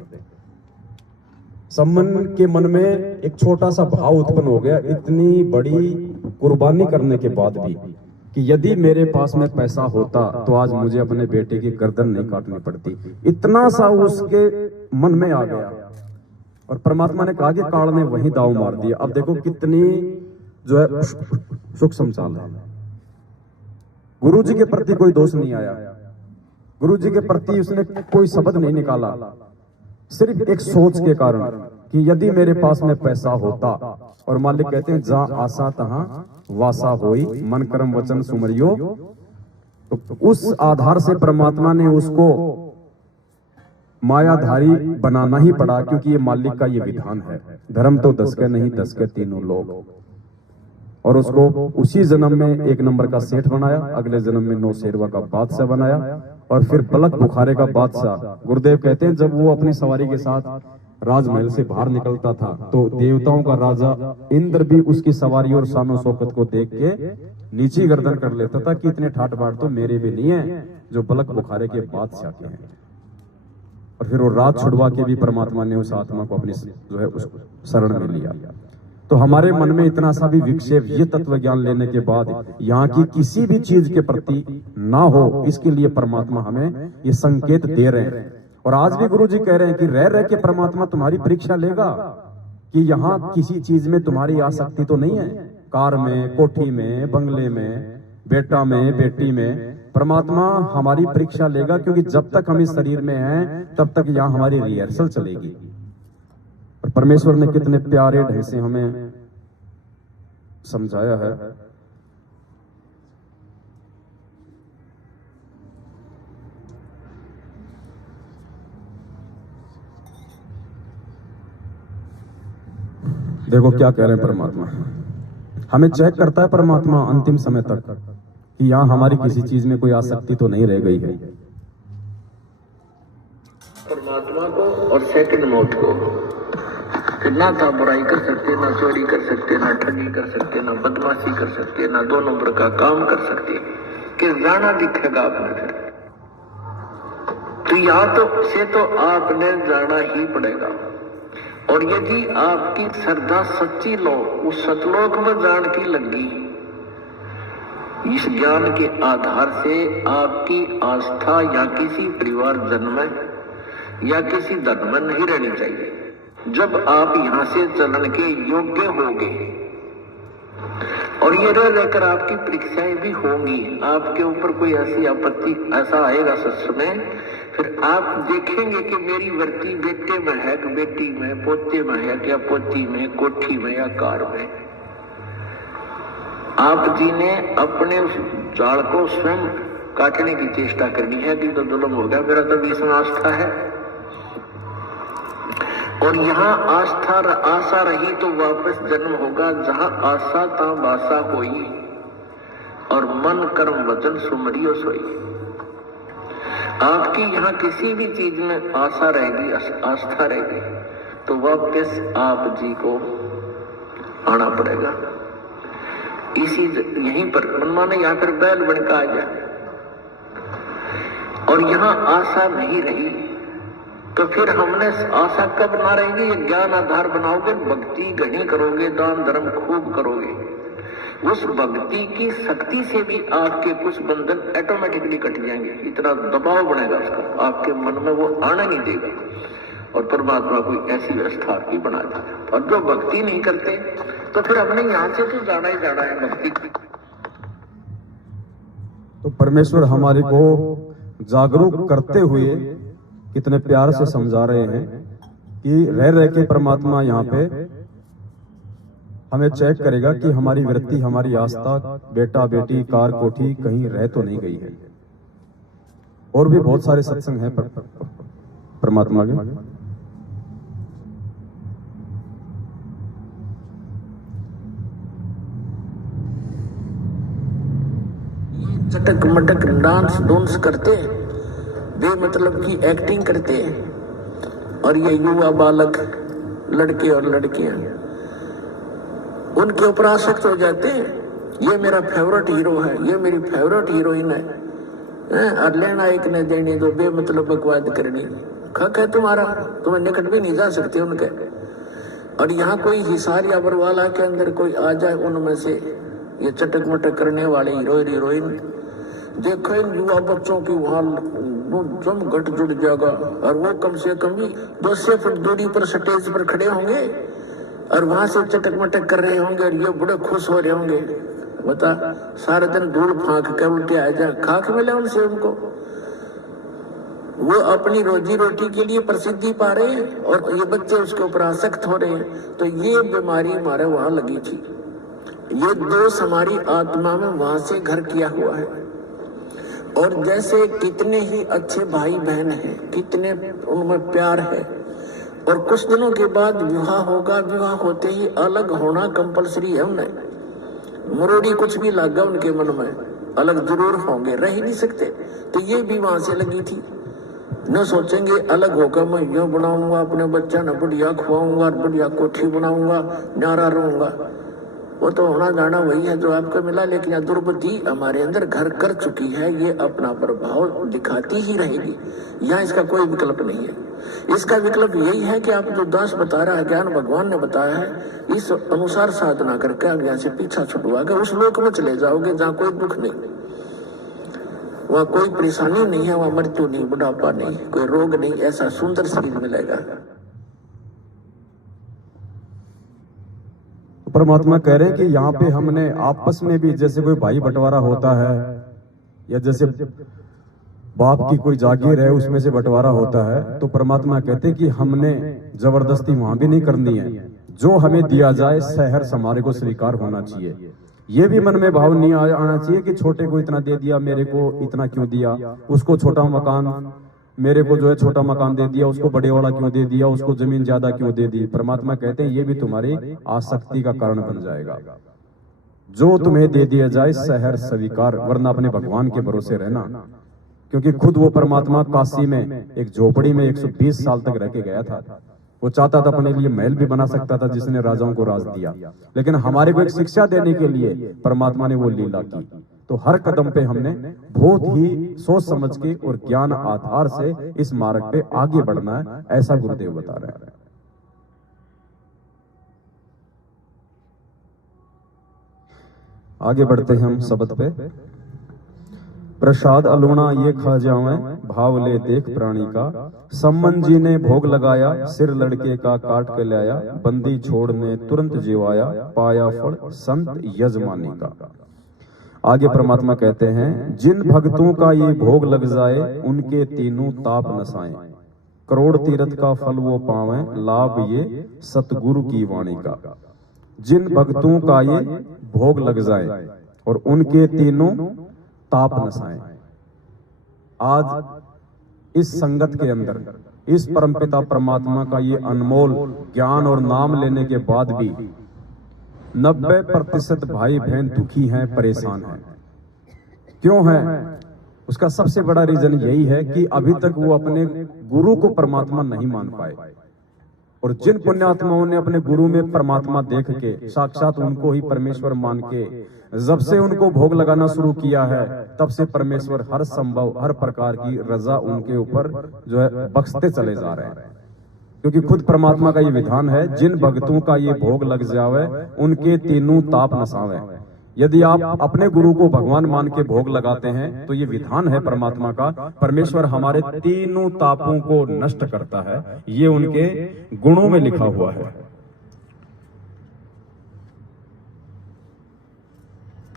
सम्मन के मन में एक छोटा सा भाव उत्पन्न हो गया इतनी बड़ी कुर्बानी करने के बाद भी कि यदि मेरे पास में पैसा होता तो आज मुझे अपने बेटे की गर्दन नहीं काटनी पड़ती। इतना सा उसके मन में आ गया और परमात्मा ने कहा कि काल ने वही दाव मार दिया। अब देखो कितनी जो है सूक्ष्म चाल है। गुरु जी के प्रति कोई दोष नहीं आया, गुरु जी के प्रति उसने कोई शब्द नहीं निकाला, सिर्फ एक सोच के कारण कि यदि मेरे पास में पैसा होता, और मालिक कहते हैं जहां आशा तहां वासा होई, मन कर्म वचन सुमरियो, तो उस आधार से परमात्मा ने उसको मायाधारी बनाना ही पड़ा, क्योंकि ये मालिक का ये विधान है। धर्म तो 10 के नहीं 10 के तीनों लोग। और उसको उसी जन्म में एक नंबर का सेठ बनाया, अगले जन्म में 9 शेरवा का बादशाह बनाया और फिर बलक बुखारे का बादशाह। गुरुदेव कहते हैं जब वो अपनी सवारी के साथ राजमहल से बाहर निकलता था तो देवताओं का राजा इंद्र भी उसकी सवारी और शानो शौकत को देख के नीची गर्दन कर लेता था कि इतने ठाट बाट तो मेरे भी नहीं है जो बलक बुखारे के बादशाह के हैं। और फिर वो रात छुड़वा के भी परमात्मा ने उस आत्मा को अपनी जो है उस शरण में लिया। तो हमारे मन में इतना सा भी विक्षेप, ये तत्व ज्ञान लेने के बाद यहाँ की किसी भी चीज के प्रति ना हो, इसके लिए परमात्मा हमें ये संकेत दे रहे हैं। और आज भी गुरु जी कह रहे हैं कि रह रह के परमात्मा तुम्हारी परीक्षा लेगा कि यहाँ किसी चीज में तुम्हारी आसक्ति तो नहीं है, कार में, कोठी में, बंगले में, बेटा में, बेटी में। परमात्मा हमारी परीक्षा लेगा क्योंकि जब तक हम इस शरीर में हैं तब तक यहाँ हमारी रिहर्सल चलेगी। और परमेश्वर ने कितने प्यारे ढंग से हमें समझाया है। देखो क्या कह रहे हैं परमात्मा, हमें चेक करता है परमात्मा अंतिम समय तक कि यहाँ हमारी किसी चीज में कोई आसक्ति तो नहीं रह गई है। परमात्मा को और सेकंड मौत को ना था बुराई कर सकते, ना चोरी कर सकते, ना ठगी कर सकते, ना बदमाशी कर सकते, ना 2 नंबर का काम कर सकते, कि जाना दिखेगा आपने। फिर तो यहाँ तो से तो आपने जाना ही पड़ेगा। और यदि आपकी श्रद्धा सच्ची लो, उस सतलोक में जान की लगी इस ज्ञान के आधार से आपकी आस्था या किसी परिवार जन में या किसी धर्म में नहीं रहनी चाहिए। जब आप यहां से चलन के योग्य होंगे और ये रह रहकर आपकी परीक्षाएं भी होंगी, आपके ऊपर कोई ऐसी आपत्ति ऐसा आएगा सच में, फिर आप देखेंगे कि मेरी वर्ती बेटे में है कि बेटी में, पोते में है क्या पोती में, कोठी में या कार में। आप जी ने अपने उस जाल को स्वयं काटने की चेष्टा करनी है कि तो जुल्म हो गया, मेरा तो इसमें आस्था है। और यहाँ आस्था आशा रही तो वापस जन्म होगा, जहां आशा ता बासा होई और मन कर्म वचन सुमरियो सोई। आपकी यहाँ किसी भी चीज में आशा रहेगी, आस्था रहेगी, तो वापस आप जी को आना पड़ेगा। इसी यहीं पर मनमाने यहाँ पर बैल बनकर आ जाए और यहाँ आशा नहीं रही तो फिर हमने आशा कब ना रहेगी। ये ज्ञान आधार बनाओगे, भक्ति घनी करोगे, दान धर्म खूब करोगे, उस भक्ति की शक्ति से भी आपके कुछ बंधन ऑटोमेटिकली कट जाएंगे। इतना दबाव बनेगा उसका, आपके मन में वो आना नहीं देगा और परमात्मा कोई ऐसी व्यवस्था आपकी बना देगा। और जो भक्ति नहीं करते तो फिर हमने यहाँ से तो जाना ही जाना है भक्ति की। तो परमेश्वर हमारे को जागरूक करते हुए कितने प्यार से समझा रहे हैं कि रह रह के परमात्मा यहाँ पे हमें चेक करेगा कि हमारी वृत्ति, हमारी आस्था, बेटा बेटी, कार कोठी कहीं रह तो नहीं गई है। और भी बहुत सारे सत्संग हैं परमात्मा के। चटक मटक डांस डोंस करते, बेमतलब की एक्टिंग करते, और ये युवा बालक लड़के और लड़कियां उनके ऊपर आसक्त हो जाते हैं। ये मेरा फेवरेट हीरो है, ये मेरी फेवरेट हीरोइन है, और लेना एक ने देने दो, बेमतलब बकवाद करनी, खक है तुम्हारा, तुम्हें निकट भी नहीं जा सकते उनके। और यहाँ कोई हिसार या बरवाला के अंदर कोई आ जाए उनमें से ये चटक मटक करने वाले हीरोइन, देखो इन युवा बच्चों की वहां जम घट जुड़ जाएगा, और वो कम से कम भी 200 फुट दूरी पर स्टेज पर खड़े होंगे और वहां से चटक मटक कर रहे होंगे और ये बड़े खुश हो रहे होंगे। बता, सारे दिन धूल फांक कर उल्टे आ जाए, खाक मिले उनसे उनको, वो अपनी रोजी रोटी के लिए प्रसिद्धि पा रहे हैं और ये बच्चे उसके ऊपर आसक्त हो रहे हैं। तो ये बीमारी हमारे वहां लगी थी, ये दोष हमारी आत्मा में वहां से घर किया हुआ है। और जैसे कितने ही अच्छे भाई बहन हैं, कितने उनमें प्यार है, और कुछ दिनों के बाद विवाह होगा, विवाह होते ही अलग होना कंपलसरी है उन्हें। मुरोड़ी कुछ भी लगा उनके मन में, अलग जरूर होंगे, रह ही नहीं सकते। तो ये भी वहां से लगी थी। न सोचेंगे अलग होकर मैं यूं बनाऊंगा अपने बच्चा, न बढ़िया खुआऊंगा, बढ़िया कोठी बनाऊंगा, न्यारा रहूंगा। वो तो होना जाना वही है जो आपको मिला, लेकिन दुर्बुद्धि हमारे अंदर घर कर चुकी है, ये अपना प्रभाव दिखाती ही रहेगी। यहाँ इसका कोई विकल्प नहीं है। इसका विकल्प यही है कि आप जो दास बता रहा है, ज्ञान भगवान ने बताया है, इस अनुसार साधना करके आप यहाँ से पीछा छुड़वा के उस लोक में चले जाओगे जहाँ कोई दुख नहीं, वहाँ कोई परेशानी नहीं है, वहाँ मृत्यु नहीं, बुढ़ापा नहीं, कोई रोग नहीं, ऐसा सुंदर शरीर मिलेगा। परमात्मा कह रहे हैं कि यहाँ पे हमने आपस में भी जैसे कोई भाई बंटवारा होता है, या जैसे बाप की कोई जागीर है उसमें से बंटवारा होता है, तो परमात्मा कहते हैं कि हमने जबरदस्ती वहां भी नहीं करनी है। जो हमें दिया जाए सहर्ष हमारे को स्वीकार होना चाहिए। ये भी मन में भाव नहीं आना चाहिए कि छोटे को इतना दे दिया, मेरे को इतना क्यों दिया, उसको छोटा मकान, मेरे को जो है छोटा मकान दे दिया, उसको बड़े वाला क्यों दे दिया, उसको जमीन ज्यादा क्यों दे दी। परमात्मा कहते हैं ये भी तुम्हारी आसक्ति का कारण बन जाएगा। जो तुम्हें दे दिया जाए सहर्ष स्वीकार, वरना अपने भगवान के भरोसे रहना। क्योंकि खुद वो परमात्मा काशी में एक झोपड़ी में 120 साल तक रह के गया था। वो चाहता था अपने लिए महल भी बना सकता था जिसने राजाओं को राज दिया, लेकिन हमारे को एक शिक्षा देने के लिए परमात्मा ने वो लीला की। तो हर कदम पे हमने बहुत ही सोच समझ के और ज्ञान आधार से इस मार्ग पे आगे बढ़ना है, ऐसा गुरुदेव बता रहे हैं। आगे बढ़ते हैं हम शब्द पे। प्रसाद अलूणा ये खा जावे, भाव ले देख प्राणी का। सम्मन जी ने भोग लगाया, सिर लड़के का काट के लाया। बंदी छोड़ने तुरंत जीवाया, पाया फल संत यजमानी का। आगे परमात्मा कहते हैं, जिन भक्तों का ये भोग लग जाए, उनके तीनों ताप नसाएं। करोड़ तीर्थ का फल वो पावे, लाभ ये सतगुरु की वाणी का। जिन भक्तों का ये भोग लग जाए और उनके तीनों ताप नसाएं। आज इस संगत के अंदर इस परमपिता परमात्मा का ये अनमोल ज्ञान और नाम लेने के बाद भी 90% भाई बहन दुखी हैं, परेशान हैं। क्यों है? उसका सबसे बड़ा रीजन यही है कि अभी तक वो अपने गुरु को परमात्मा नहीं मान पाए। और जिन पुण्यात्माओं ने अपने गुरु में परमात्मा देख के साक्षात उनको ही परमेश्वर मान के जब से उनको भोग लगाना शुरू किया है, तब से परमेश्वर हर संभव हर प्रकार की रजा उनके ऊपर जो है बख्शते चले जा रहे हैं। क्योंकि खुद परमात्मा का ये विधान है, जिन भक्तों का ये भोग लग जावे, उनके तीनों ताप नसावे। यदि आप अपने गुरु को भगवान मान के भोग लगाते हैं तो ये विधान है परमात्मा का, परमेश्वर हमारे तीनों तापों को नष्ट करता है। ये उनके गुणों में लिखा हुआ है।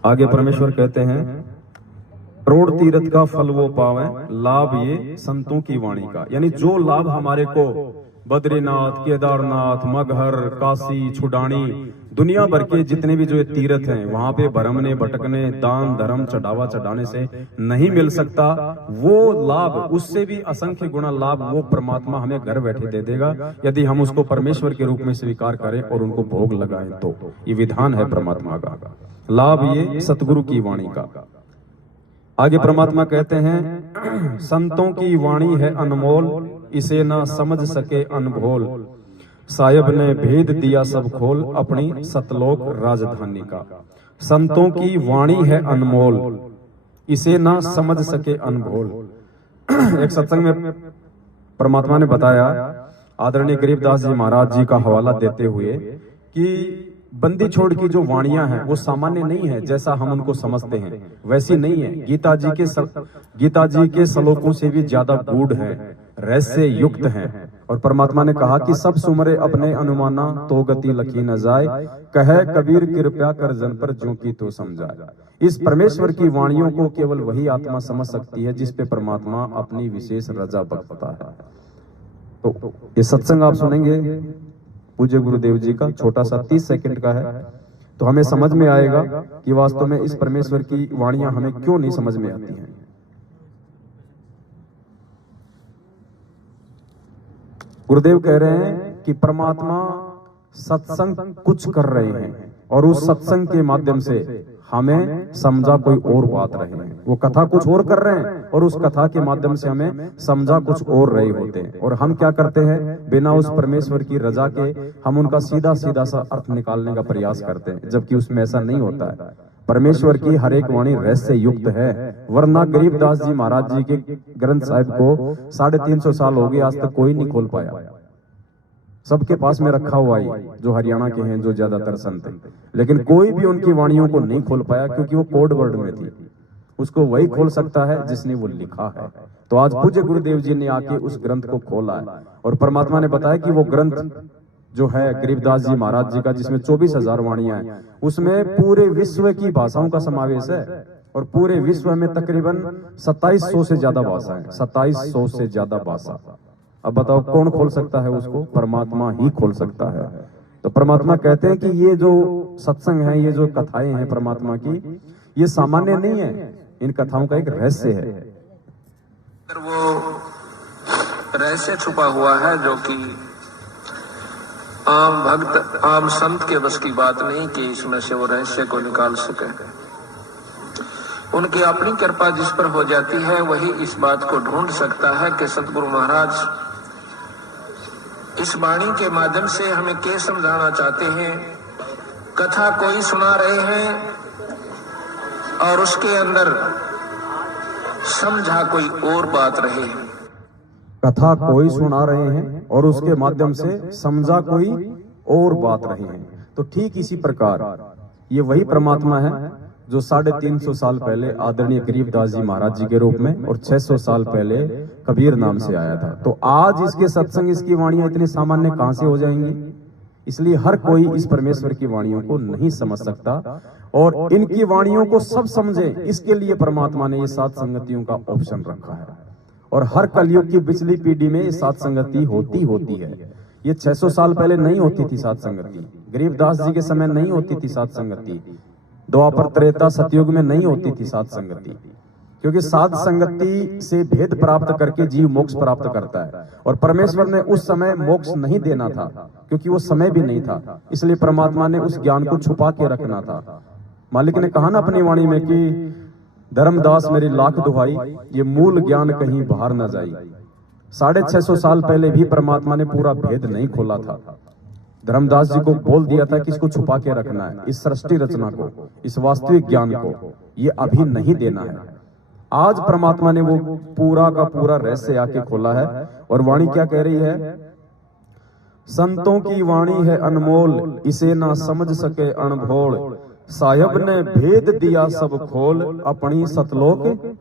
आगे परमेश्वर कहते हैं, करोड़ तीर्थ का फल वो पावे, लाभ ये संतों की वाणी का। यानी जो लाभ हमारे को बद्रीनाथ, केदारनाथ, मगहर, काशी, छुडानी, दुनिया भर के जितने भी जो तीर्थ हैं, वहां पे भरमने भटकने, दान धर्म चढ़ावा चढ़ाने से नहीं मिल सकता, वो लाभ उससे भी असंख्य गुना लाभ वो परमात्मा हमें घर बैठे दे देगा, यदि हम उसको परमेश्वर के रूप में स्वीकार करें और उनको भोग लगाएं तो। ये विधान है परमात्मा का। लाभ ये सतगुरु की वाणी का। आगे परमात्मा कहते हैं, संतों की वाणी है अनमोल, इसे ना समझ सके अनभोल। साहिब ने भेद दिया सब खोल, अपनी सतलोक राजधानी का। संतों की वाणी है अनमोल, इसे ना समझ सके अनभोल। एक सत्संग में परमात्मा ने बताया, आदरणीय गरीबदास जी महाराज जी का हवाला देते हुए, कि बंदी छोड़ की जो वाणियां हैं वो सामान्य नहीं है, जैसा हम उनको समझते हैं वैसी नहीं है। गीता जी के श्लोकों से भी ज्यादा गूढ़ है, रहस्य युक्त हैं। और परमात्मा ने कहा कि सब सुमरे अपने अनुमाना, तो गति लखी न जाए। कहे कबीर कृपया कर जन पर, जो की तो समझाए। इस परमेश्वर की वाणियों को केवल वही आत्मा समझ सकती है जिस पे परमात्मा अपनी विशेष रजा बख्शता है। तो ये सत्संग आप सुनेंगे पूज्य गुरुदेव जी का, छोटा सा 30 सेकंड का है, तो हमें समझ में आएगा कि वास्तव में इस परमेश्वर की वाणियां हमें क्यों नहीं समझ में आती हैं। गुरुदेव कह रहे हैं कि परमात्मा सत्संग कुछ कर रहे हैं और उस सत्संग के माध्यम से हमें समझा कोई और बात रहे हैं। वो कथा कुछ और कर रहे हैं और उस कथा के माध्यम से हमें समझा कुछ और रहे होते हैं। और हम क्या करते हैं, बिना उस परमेश्वर की रजा के हम उनका सीधा सीधा सा अर्थ निकालने का प्रयास करते हैं, जबकि उसमें ऐसा नहीं होता है। परमेश्वर की हर एक वाणी रहस्य युक्त है, वरना गरीबदास जी महाराज जी के ग्रंथ साहिब को 350 साल हो गए, आज तक कोई नहीं खोल पाया। सबके पास में रखा हुआ है, जो हरियाणा के हैं, जो ज्यादातर संत हैं, लेकिन कोई भी उनकी वाणियों को नहीं खोल पाया, क्योंकि वो कोड वर्ड में थी। उसको वही खोल सकता है जिसने वो लिखा है। तो आज पूज्य गुरुदेव जी ने आके उस ग्रंथ को खोला है और परमात्मा ने बताया कि वो ग्रंथ जो है गरीबदास जी महाराज जी का, जिसमें 24,000 वाणियां हैं, उसमें पूरे विश्व की भाषाओं का समावेश है। और पूरे विश्व में तकरीबन 2700 से ज्यादा भाषा है, 2700 से ज्यादा भाषा। अब बताओ कौन खोल सकता है उसको? परमात्मा ही खोल सकता है। तो परमात्मा कहते हैं कि ये जो सत्संग है, ये जो कथाएं हैं परमात्मा की, ये सामान्य नहीं है, इन कथाओं का एक रहस्य है। वो रहस्य छुपा हुआ है जो कि आम भक्त आम संत के बस की बात नहीं कि इसमें से वो रहस्य को निकाल सके। उनकी अपनी कृपा जिस पर हो जाती है वही इस बात को ढूंढ सकता है कि सतगुरु महाराज इस वाणी के माध्यम से हमें क्या समझाना चाहते हैं। कथा कोई सुना रहे हैं और उसके अंदर समझा कोई और बात रहे। कथा कोई सुना रहे हैं और उसके माध्यम से समझा कोई और बात रहे हैं। तो ठीक इसी प्रकार ये वही परमात्मा है जो 350 साल पहले आदरणीय गरीबदास जी महाराज जी के रूप में और 600 साल पहले कबीर नाम से आया था। तो आज इसके सत्संग, इसकी वाणियां इतनी सामान्य कहां से हो जाएंगी? इसलिए हर कोई इस परमेश्वर की वाणियों को नहीं समझ सकता, और इनकी वाणियों को सब समझे, इसके लिए परमात्मा ने ये 7 संगतियों का ऑप्शन रखा है। और हर कलयुग की पिछली पीढ़ी में ये 7 संगति होती है। ये 600 साल पहले नहीं होती थी 7 संगति, गरीबदास जी के समय नहीं होती थी 7 संगति, द्वापर त्रेता सतयुग में नहीं होती थी 7 संगति, क्योंकि 7 संगति से भेद प्राप्त करके जीव मोक्ष प्राप्त करता है। और परमेश्वर ने उस समय मोक्ष नहीं देना था, क्योंकि वो समय भी नहीं था, इसलिए परमात्मा ने उस ज्ञान को छुपा के रखना था। मालिक ने कहा ना अपनी वाणी में कि धर्मदास मेरी लाख दुहाई, ये मूल ज्ञान कहीं बाहर न जाई। 650 साल पहले भी परमात्मा ने पूरा भेद नहीं खोला था। धर्मदास जी को बोल दिया था कि इसको छुपा के रखना है, इस सृष्टि रचना को, इस वास्तविक ज्ञान को, ये अभी नहीं देना है। आज परमात्मा ने वो पूरा का पूरा रहस्य आके खोला है। और वाणी क्या कह रही है? संतों की वाणी है अनमोल, इसे ना समझ सके अणभोल, साहिब ने भेद दिया सब खोल, अपनी सतलोक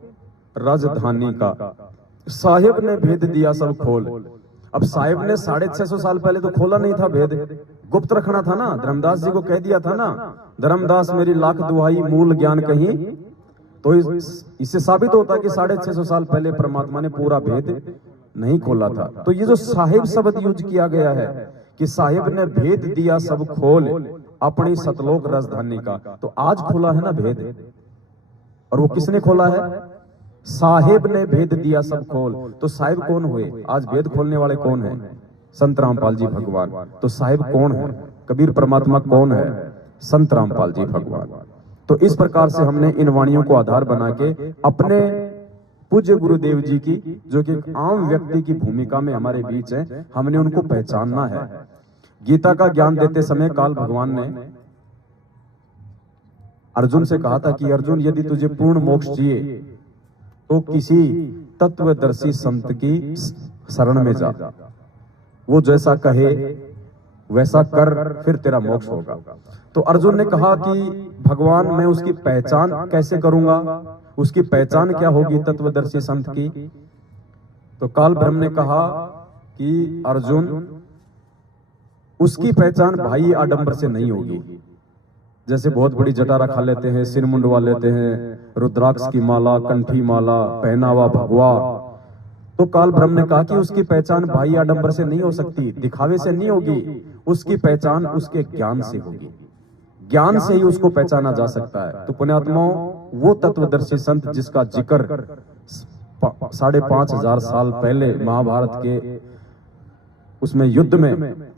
राजधानी का। साहिब ने भेद दिया सब खोल। अब साहिब ने 650 साल पहले तो खोला नहीं था भेद, गुप्त रखना था ना। धर्मदास जी को कह दिया था ना, धर्मदास मेरी लाख दुहाई, मूल ज्ञान कहीं। तो इससे साबित होता है कि 650 साल पहले परमात्मा ने पूरा भेद नहीं खोला था। तो ये जो साहिब शब्द यूज किया गया है कि साहिब ने भेद दिया सब खोल, अपनी सतलोक राजधानी का, तो आज खोला है ना भेद। और वो किसने खोला है? साहिब ने भेद दिया सब खोल। तो साहिब कौन हुए? आज भेद खोलने वाले कौन है? संत रामपाल जी भगवान। तो साहिब कौन है? कबीर परमात्मा कौन है? संत रामपाल जी भगवान। तो इस प्रकार से हमने इन वाणियों को आधार बना के अपने पूज्य गुरुदेव जी की, जो कि एक आम व्यक्ति की भूमिका में हमारे बीच है, हमने उनको पहचानना है। गीता का ज्ञान देते समय काल भगवान ने अर्जुन से कहा था कि अर्जुन, यदि तुझे पूर्ण मोक्ष चाहिए तो किसी तत्वदर्शी संत की शरण में जा, वो जैसा कहे वैसा कर, फिर तेरा मोक्ष होगा। तो अर्जुन ने कहा कि भगवान, मैं उसकी पहचान कैसे करूंगा? उसकी पहचान क्या होगी तत्वदर्शी संत की? तो काल ब्रह्म ने कहा कि अर्जुन, उसकी पहचान भाई आडंबर से नहीं होगी। जैसे बहुत बड़ी जटा रखा लेते हैं, सिर मुंडवा लेते हैं, रुद्राक्ष की माला, कंठी माला, पहनावा, भगवा। तो काल ब्रह्म ने कहा कि उसकी पहचान भाई आडंबर से नहीं हो सकती, दिखावे से नहीं होगी। उसकी पहचान उसके ज्ञान से होगी। ज्ञान से ही उसको पहचाना जा सकता है। तो पुण्यात्माओं, वो तत्वदर्शी संत जिसका जिक्र 5,500 साल पहले महाभारत के उसमें युद्ध में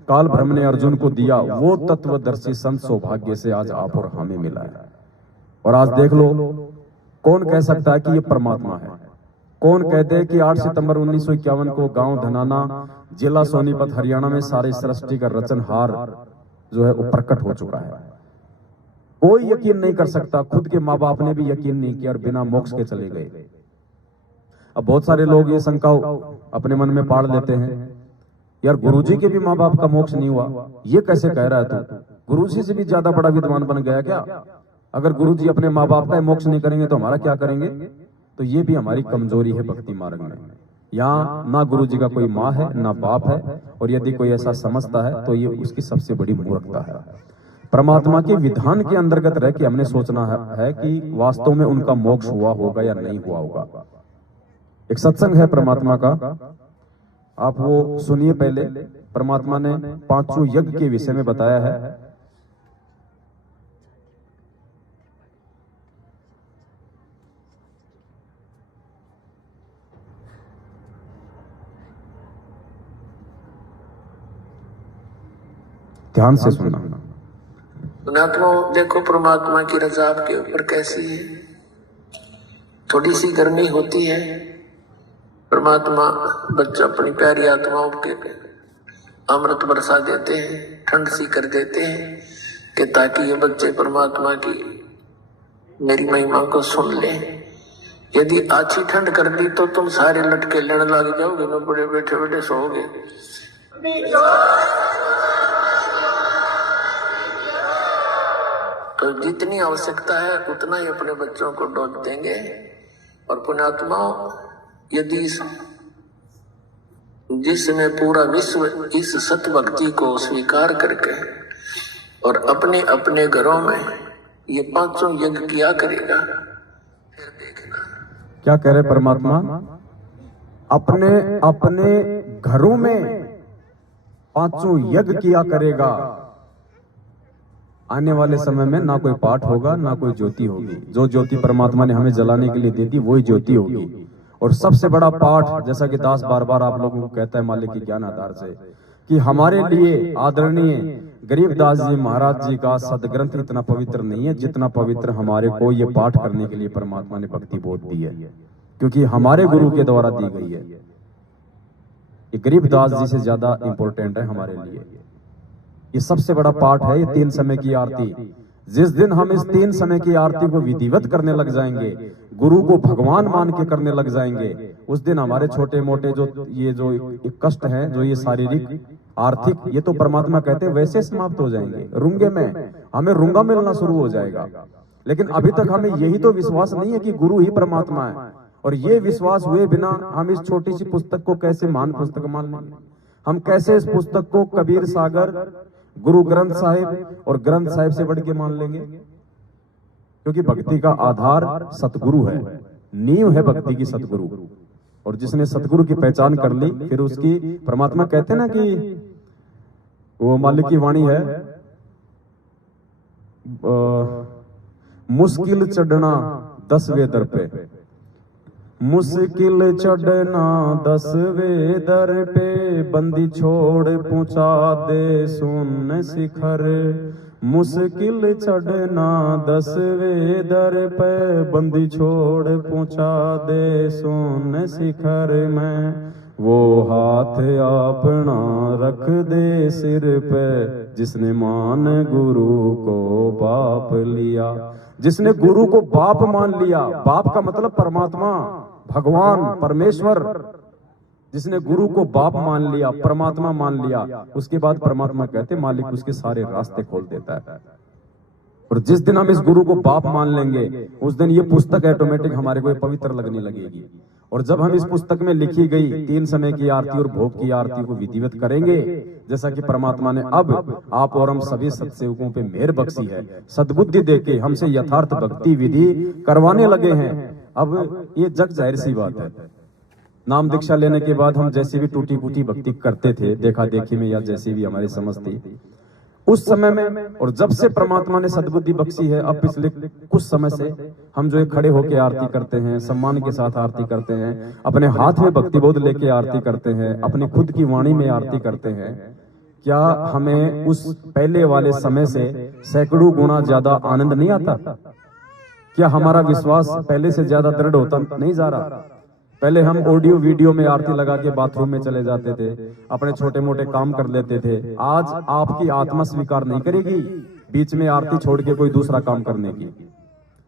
काल ब्रह्म ने अर्जुन को दिया, वो तत्वदर्शी संत सौभाग्य से आज आप और हमें मिला है। और आज देख लो, कौन कह सकता है कि ये परमात्मा है? कौन कहते हैं कि 8 सितंबर 1951 को गांव धनाना, जिला सोनीपत, हरियाणा में सारी सृष्टि का रचनहार जो है वो प्रकट हो चुका है? कोई यकीन नहीं कर सकता। खुद के माँ बाप ने भी यकीन नहीं किया और बिना मोक्ष के चले गए। अब बहुत सारे लोग ये शंका अपने मन में पाड़ लेते हैं, यार गुरुजी के भी माँ बाप का मोक्ष नहीं हुआ, ये कैसे कह रहा है तू? गुरुजी से भी ज्यादा बड़ा विद्वान बन गया क्या? अगर गुरुजी अपने माँ बाप का मोक्ष नहीं करेंगे तो हमारा क्या करेंगे? तो ये भी हमारी कमजोरी है भक्ति मार्ग में। यहाँ ना गुरुजी का कोई माँ है ना बाप है, और यदि कोई ऐसा समझता है तो ये उसकी सबसे बड़ी मूर्खता है। परमात्मा के विधान के अंतर्गत रह के हमने सोचना है कि वास्तव में उनका मोक्ष हुआ होगा या नहीं हुआ होगा। एक सत्संग है परमात्मा का, आप वो सुनिए। पहले परमात्मा ने 5 यज्ञ के विषय में बताया है। ध्यान से सुनना। पुण्यात्माओं, देखो परमात्मा की रजा आपके ऊपर कैसी है। थोड़ी सी गर्मी होती है, परमात्मा बच्चा अपनी प्यारी आत्माओं के अमृत बरसा देते हैं, ठंड सी कर देते हैं कि ताकि ये बच्चे परमात्मा की मेरी महिमा को सुन लें। यदि आछी ठंड कर दी तो तुम सारे लटके लेने लग जाओगे, मैं बड़े बैठे बैठे सोओगे। तो जितनी आवश्यकता है उतना ही अपने बच्चों को डोज देंगे। और पुण्यात्माओं, यदि जिसने पूरा विश्व इस सत भक्ति को स्वीकार करके और अपने अपने घरों में ये पांचों यज्ञ किया करेगा, फिर देखना क्या कह रहे परमात्मा, अपने अपने घरों में पांचों यज्ञ किया करेगा। आने वाले समय में ना कोई पाठ होगा ना कोई ज्योति होगी। जो ज्योति परमात्मा ने हमें जलाने के लिए दे दी वही ज्योति होगी। और सबसे बड़ा पाठ, जैसा कि दास बार बार आप लोगों को कहता है मालिक के ज्ञान आधार से, कि हमारे लिए आदरणीय गरीबदास जी महाराज जी का सदग्रंथ इतना पवित्र नहीं है जितना पवित्र हमारे को ये पाठ करने के लिए परमात्मा ने भक्ति बोध दी है, क्योंकि हमारे गुरु के द्वारा दी गई है। ये गरीबदास जी से ज्यादा इंपॉर्टेंट है हमारे लिए। ये सबसे बड़ा पाठ है, ये 3 समय की आरती। जिस दिन हम इस 3 समय की आरती को विधिवत करने लग जाएंगे, गुरु को भगवान मान के करने लग जाएंगे, उस दिन हमारे छोटे मोटे जो कष्ट हैं, जो ये शारीरिक आर्थिक, ये तो परमात्मा कहते हैं वैसे समाप्त हो जाएंगे। रुंगे में हमें रुंगा मिलना शुरू हो जाएगा। लेकिन अभी तक हमें यही तो विश्वास नहीं है कि गुरु ही परमात्मा है। और ये विश्वास हुए बिना हम इस छोटी सी पुस्तक को कैसे महान पुस्तक मान लेंगे? हम कैसे इस पुस्तक को कबीर सागर, गुरु ग्रंथ साहिब और ग्रंथ साहिब से बढ़ के मान लेंगे? क्योंकि भक्ति का आधार सतगुरु है, नींव है भक्ति की सतगुरु। और जिसने सतगुरु की पहचान कर ली, फिर उसकी, परमात्मा कहते हैं ना कि वो मालिक की वाणी है, मुश्किल चढ़ना 10वें दर पे, मुश्किल चढ़ना 10वें दर पे, बंदी छोड़ पहुंचा दे सुन शिखर। मुश्किल चढ़ना 10वें दर पे, बंदी छोड़ पहुंचा दे सुन शिखर में। वो हाथ अपना रख दे सिर पे, जिसने मान गुरु को बाप लिया। जिसने गुरु को बाप मान लिया, बाप का मतलब परमात्मा, भगवान, परमेश्वर। जिसने गुरु को बाप मान लिया, परमात्मा मान लिया, उसके बाद परमात्मा कहते मालिक उसके सारे रास्ते खोल देता है। और जिस दिन हम इस गुरु को बाप मान लेंगे, उस दिन ये पुस्तक ऑटोमेटिक हमारे को पवित्र लगने लगेगी। और जब हम इस पुस्तक में लिखी गई 3 समय की आरती और भोग की आरती को विधिवत करेंगे, जैसा कि परमात्मा ने अब आप और हम सभी सत्सेवकों पे मेहर बख्शी है, सद्बुद्धि देके हमसे यथार्थ भक्ति विधि करवाने लगे हैं। अब ये जग जाहिर सी बात है, नाम दीक्षा लेने के बाद हम जैसे भी टूटी फूटी भक्ति करते थे, देखा देखी में या जैसी भी हमारी समझ थी उस समय में, और जब से परमात्मा ने सद्बुद्धि बख्शी है, अब पिछले कुछ समय से हम जो खड़े होकर आरती करते हैं, सम्मान के साथ आरती करते हैं, अपने हाथ में भक्ति बोध लेके आरती करते हैं, अपनी खुद की वाणी में आरती करते हैं, क्या हमें उस पहले वाले समय से सैकड़ों गुना ज्यादा आनंद नहीं आता? क्या हमारा विश्वास पहले से ज्यादा दृढ़ होता नहीं जा रहा? पहले हम ऑडियो वीडियो में आरती लगा के बाथरूम में चले जाते थे, अपने छोटे मोटे काम कर लेते थे। आज आपकी आत्मा स्वीकार नहीं करेगी बीच में आरती छोड़ के कोई दूसरा काम करने की।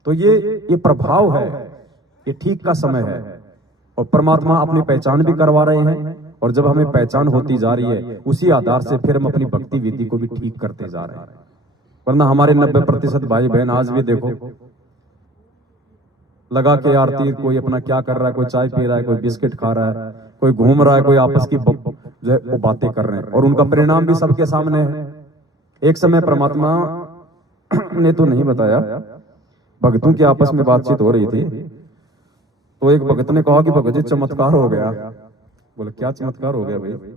तो ये प्रभाव है, ये ठीक का समय है। और परमात्मा अपनी पहचान भी करवा रहे हैं, और जब हमें पहचान होती जा रही है, उसी आधार से फिर हम अपनी भक्ति विधि को भी ठीक करते जा रहे हैं। वरना हमारे 90% भाई बहन आज भी देखो लगा के आरती, कोई अपना क्या कर रहा है, कोई चाय पी रहा है, कोई बिस्किट खा रहा है, कोई घूम रहा है, कोई आपस की जो है वो बातें कर रहे हैं, और उनका परिणाम भी सबके सामने है। एक समय परमात्मा ने तो नहीं बताया, भक्तों की आपस में बातचीत हो रही थी, तो एक भक्त ने कहा कि भगत जी चमत्कार हो गया। बोले क्या चमत्कार हो गया भाई?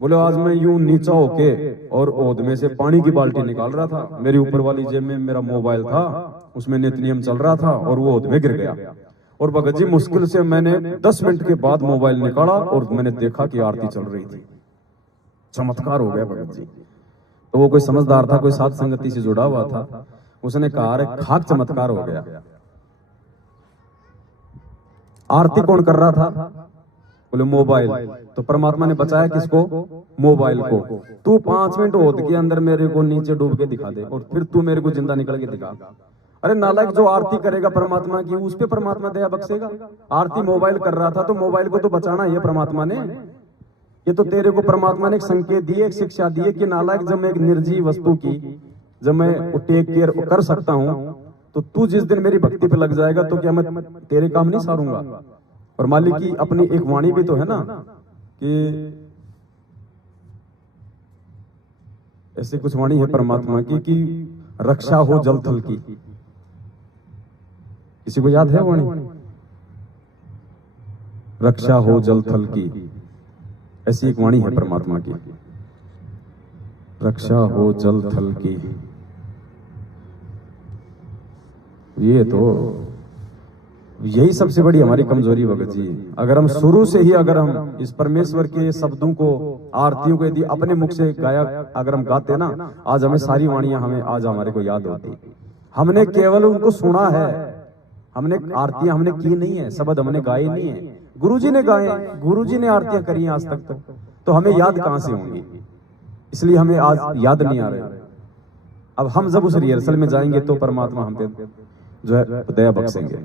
बोले आज मैं यूं नीचा होके और ओद में से पानी की बाल्टी निकाल रहा था, मेरी ऊपर वाली जेब में मेरा मोबाइल था, उसमें नित्यनियम चल रहा था, और वो ओद में गिर गया। और भगत जी मुश्किल से मैंने 10 मिनट के बाद मोबाइल निकाला और मैंने देखा कि आरती चल रही थी। चमत्कार हो गया भगत जी। तो वो कोई समझदार था, कोई साथ संगति से जुड़ा हुआ था, उसने कहा अरे खाक चमत्कार हो गया। आरती कौन कर रहा था? बोले मोबाइल। तो परमात्मा ने बचाया किसको? मोबाइल को। तू 5 मिनट ओद के अंदर मेरे को नीचे डूब के दिखा दे, और फिर तू मेरे को जिंदा निकल के दिखा। अरे नालायक, जो आरती करेगा परमात्मा की, उस पे परमात्मा दया बख्शेगा। आरती मोबाइल कर रहा था, तो मोबाइल को तो बचाना है परमात्मा ने। ये तो तेरे को परमात्मा ने एक संकेत दिए, एक शिक्षा दी है कि नालायक, जब मैं एक निर्जीव वस्तु की जब मैं टेक केयर कर सकता हूं, तो तू जिस दिन मेरी भक्ति पे लग जाएगा तो क्या मैं तेरे काम नहीं सारूंगा। और मालिक की अपनी एक वाणी भी तो है ना कि ऐसी कुछ वाणी है परमात्मा की कि रक्षा हो जल थल की। किसी को याद है वाणी? रक्षा हो जल थल की, ऐसी एक वाणी है परमात्मा की। रक्षा हो जल थल की, ये तो यही सबसे बड़ी हमारी कमजोरी भगत जी। अगर हम शुरू से ही अगर हम इस परमेश्वर के शब्दों को, आरतियों को यदि अपने मुख से गाया अगर हम गाते ना, आज हमें सारी वाणियां हमें आज हमारे को याद होती। हमने केवल उनको सुना है, हमने आरतियां हमने की नहीं है, शब्द हमने गाए नहीं है। गुरुजी ने गाए, गुरुजी ने आरतियां करी आज तक, तो हमें याद कहां से होंगी? इसलिए हमें आज याद नहीं आ रहे। अब हम जब उस रिहर्सल में जाएंगे तो परमात्मा हम पे जो है दया बख्शेंगे।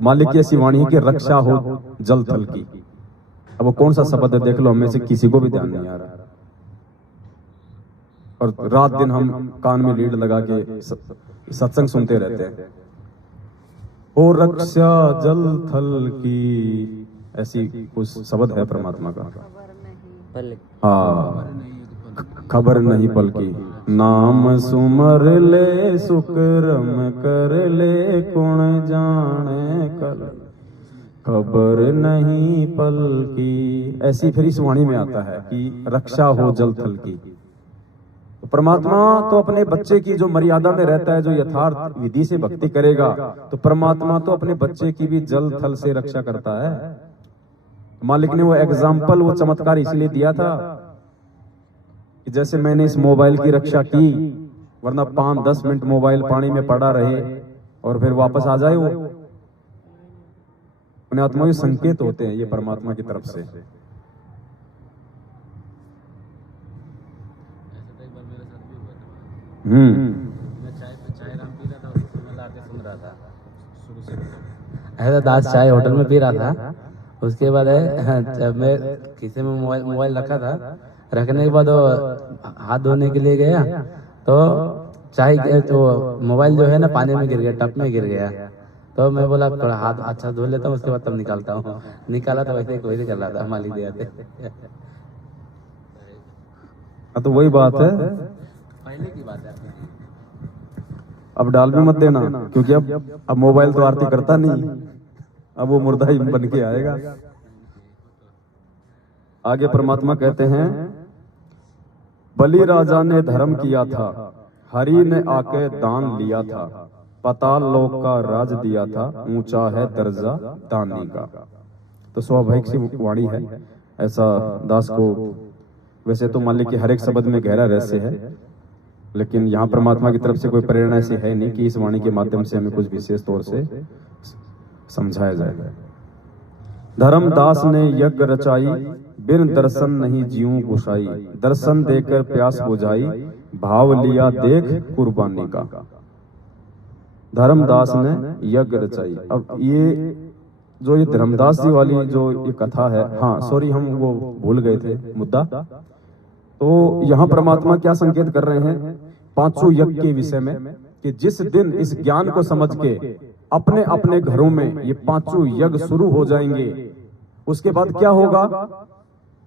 मालिक की ऐसी वाणी की रक्षा हो जल थल की। अब वो कौन सा शब्द है देख लो, हमें से किसी को भी ध्यान नहीं आ रहा। और रात दिन हम कान में लीड लगा के सत्संग सुनते रहते हैं। ओ रक्षा जल थल की, ऐसी कुछ शब्द है परमात्मा का। हाँ, खबर नहीं पल की, नाम सुमर ले सुकरम कर ले कौन जाने कल, खबर नहीं पल की। ऐसी फिर इस वाणी में आता है कि रक्षा हो जल थल की। तो परमात्मा तो अपने बच्चे की जो मर्यादा में रहता है, जो यथार्थ विधि से भक्ति करेगा, तो परमात्मा तो अपने बच्चे की भी जल थल से रक्षा करता है। मालिक ने वो एग्जाम्पल, वो चमत्कार इसलिए दिया था कि जैसे मैंने इस मोबाइल की रक्षा की, वरना 5-10 मिनट मोबाइल पानी में पड़ा रहे और फिर वापस आ जाए, वो उन्हें आत्मा के संकेत होते हैं ये परमात्मा की तरफ से। ऐसा दास चाय होटल में पी रहा था। उसके बाद जब मैं किसी में मोबाइल रखा था, रखने के बाद हाथ धोने के लिए गया तो चाय तो मोबाइल जो है ना पानी में गिर गया, टप में गिर गया। तो मैं बोला थोड़ा हाथ अच्छा धो लेता हूँ, उसके बाद तब निकालता हूँ। निकाला तो वैसे कोई नहीं कर रहा था, मालिक दिया थे। तो वही बात है, पहले की बात है। अब डाल भी मत देना, क्योंकि अब मोबाइल तो आरती करता नहीं, अब वो मुर्दा ही बन के आएगा। आगे परमात्मा कहते हैं, बलि राजा ने धर्म किया था, हरि ने आके दान लिया था, पाताल लोक का राज दिया था, ऊंचा है दर्जा दानी का। तो स्वाभाविक सी वाणी है। ऐसा दास को, वैसे तो मालिक के हर एक शब्द में गहरा रहस्य है, लेकिन यहाँ परमात्मा की तरफ से कोई प्रेरणा ऐसी है नहीं कि इस वाणी के माध्यम से हमें कुछ विशेष तौर से समझाया जाए। धर्मदास ने यज्ञ रचाई, बिन दर्शन नहीं जीव गुसाई, दर्शन देकर प्यास बुझाई, भाव लिया देख कुर्बानी का। धर्मदास ने यज्ञ रचाई। अब ये धर्मदास जी वाली जो ये कथा है, हाँ सॉरी हम वो भूल गए थे मुद्दा। तो यहाँ परमात्मा क्या संकेत कर रहे हैं पांचों यज्ञ के विषय में, कि जिस दिन इस ज्ञान को समझ के अपने अपने घरों में ये पांचों यज्ञ शुरू हो जाएंगे, उसके बाद क्या होगा?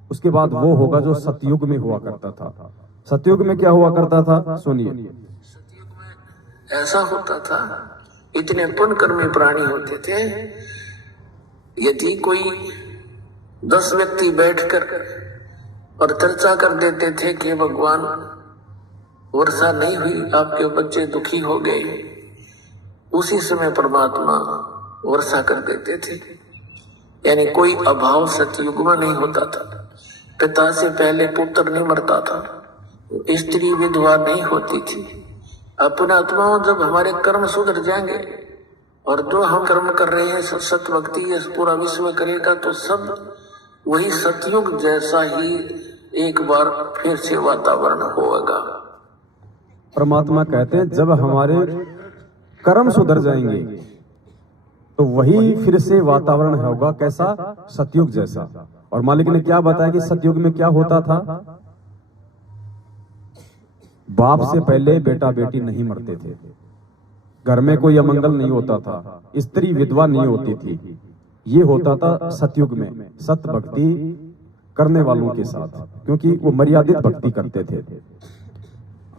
उसके बाद वो होगा जो सतयुग में हुआ करता था। सतयुग में क्या हुआ करता था, सुनिए। सतयुग में ऐसा होता था, इतने पुण्यकर्मी प्राणी होते थे, यदि कोई 10 व्यक्ति बैठकर और चर्चा कर देते थे कि भगवान वर्षा नहीं हुई, आपके बच्चे दुखी हो गए, उसी समय परमात्मा वर्षा कर देते थे। यानी कोई अभाव सतयुग में नहीं होता था। पिता से पहले पुत्र नहीं मरता था, स्त्री विधवा नहीं होती थी। अपना आत्माओं जब हमारे कर्म सुधर जाएंगे और जो हम कर्म कर रहे हैं सत भक्ति ये पूरा विश्व करेगा, तो सब वही सतयुग जैसा ही एक बार फिर से वातावरण होगा। परमात्मा कहते हैं जब हमारे कर्म सुधर जाएंगे तो वही फिर से वातावरण होगा, कैसा? सतयुग जैसा। और मालिक ने क्या बताया कि सतयुग में क्या होता था? बाप से पहले बेटा बेटी नहीं मरते थे, घर में कोई अमंगल नहीं होता था, स्त्री विधवा नहीं होती थी। ये होता था सतयुग में, सत भक्ति करने वालों के साथ, क्योंकि वो मर्यादित भक्ति करते थे।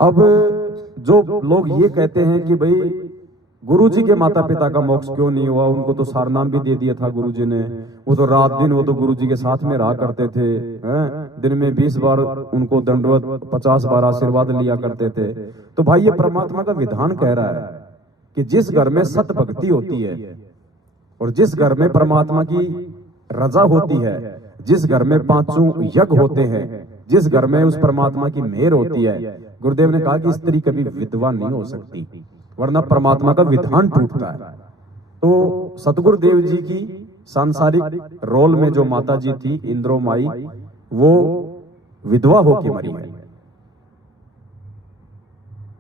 अब जो लोग ये कहते हैं कि भाई गुरुजी के माता पिता का मोक्ष क्यों नहीं हुआ, उनको तो सारनाम भी दे दिया था गुरुजी ने, वो तो रात दिन वो तो गुरुजी के साथ में रहा करते थे, दिन में 20 बार उनको दंडवत 50 बार आशीर्वाद लिया करते थे। तो भाई ये परमात्मा का विधान कह रहा है कि जिस घर में सत भक्ति होती है और जिस घर में परमात्मा की रजा होती है, जिस घर में 5 यज्ञ होते हैं, जिस घर में उस परमात्मा की मेहर होती है, गुरुदेव ने कहा कि स्त्री कभी विधवा नहीं हो सकती, वरना परमात्मा का विधान टूटता है। तो सतगुरु देव जी की सांसारिक रोल में जो माता जी थी इंद्रो माई, वो विधवा होके मरी है।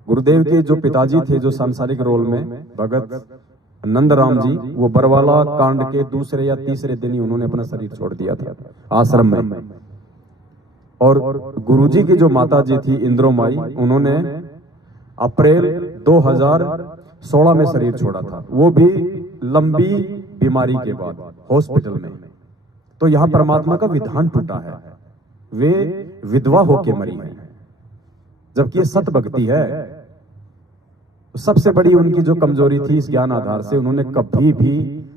गुरुदेव के जो पिताजी थे जो सांसारिक रोल में भगत नंदराम जी, वो बरवाला कांड के दूसरे या तीसरे दिन ही उन्होंने अपना शरीर छोड़ दिया था आश्रम में। और गुरुजी की जो माता जी थी इंद्रो माई, उन्होंने अप्रैल 2016 में शरीर छोड़ा था, वो भी लंबी बीमारी के बाद हॉस्पिटल में। तो यहाँ परमात्मा का विधान टूटा है, वे विधवा होके मरी है, जबकि ये सत भक्ति है। सबसे बड़ी उनकी जो कमजोरी थी इस ज्ञान आधार से, उन्होंने कभी भी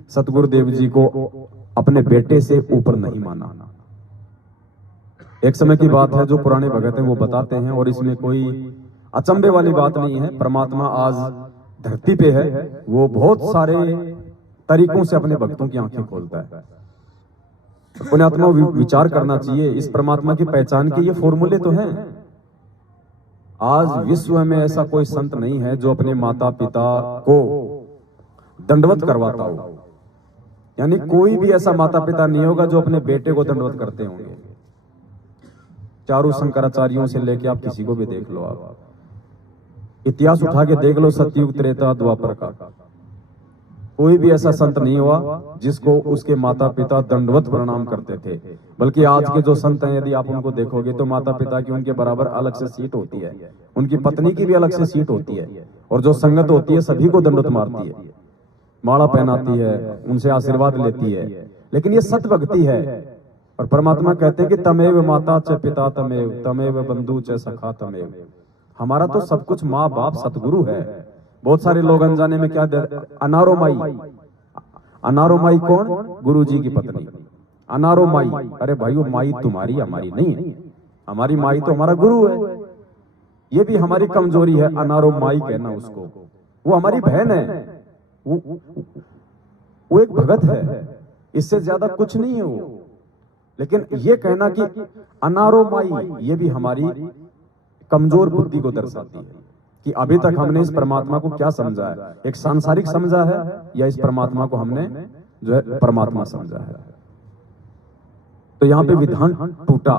सतगुरु देव जी को अपने बेटे से ऊपर नहीं माना। एक समय की बात है, जो पुराने भगत हैं वो बताते हैं, और इसमें कोई अचंभे वाली बात नहीं है। परमात्मा आज धरती पे है, वो बहुत सारे तरीकों से अपने भक्तों की आंखें खोलता है। पुण्यात्मा विचार करना चाहिए, इस परमात्मा की पहचान के ये फॉर्मूले तो हैं। आज विश्व में ऐसा कोई संत नहीं है जो अपने माता पिता को दंडवत करवाता हो, यानी कोई भी ऐसा माता पिता नहीं होगा जो अपने बेटे को दंडवत करते होंगे। चारों शंकराचार्यों से लेके आप किसी को भी देख लो, आप इतिहास उठा के देख लो, सतयुग त्रेता द्वापर का, कोई भी ऐसा संत नहीं हुआ जिसको उसके माता पिता दंडवत प्रणाम करते थे। बल्कि आज के जो संत हैं, यदि आप उनको देखोगे तो माता पिता की उनके बराबर अलग से सीट होती है, उनकी पत्नी की भी अलग से सीट होती है, और जो संगत होती है सभी को दंडवत मारती है, माला पहनाती है, उनसे आशीर्वाद लेती है। लेकिन ये सत भक्ति है। और परमात्मा कहते हैं कि तमेव माता च पिता तमेव, तमेव बंधु च सखा तमेव। हमारा तो सब कुछ माँ बाप सतगुरु है। बहुत सारे लोग अनजाने में क्या अनारो माई, अनारो माई कौन? गुरु जी की पत्नी अनारो माई। अरे भाई, वो माई तुम्हारी हमारी नहीं है, हमारी माई तो हमारा गुरु है। ये भी हमारी कमजोरी है, अनारो माई कहना उसको। वो हमारी बहन है, वो एक भगत है, इससे ज्यादा कुछ नहीं है वो। लेकिन ये कहना कि अनारो माई, ये भी हमारी कमजोर बुद्धि को दर्शाती है कि अभी तक हमने इस परमात्मा को क्या समझा है, एक सांसारिक समझा है या इस परमात्मा को हमने जो है परमात्मा समझा है। तो यहाँ पे विधान टूटा।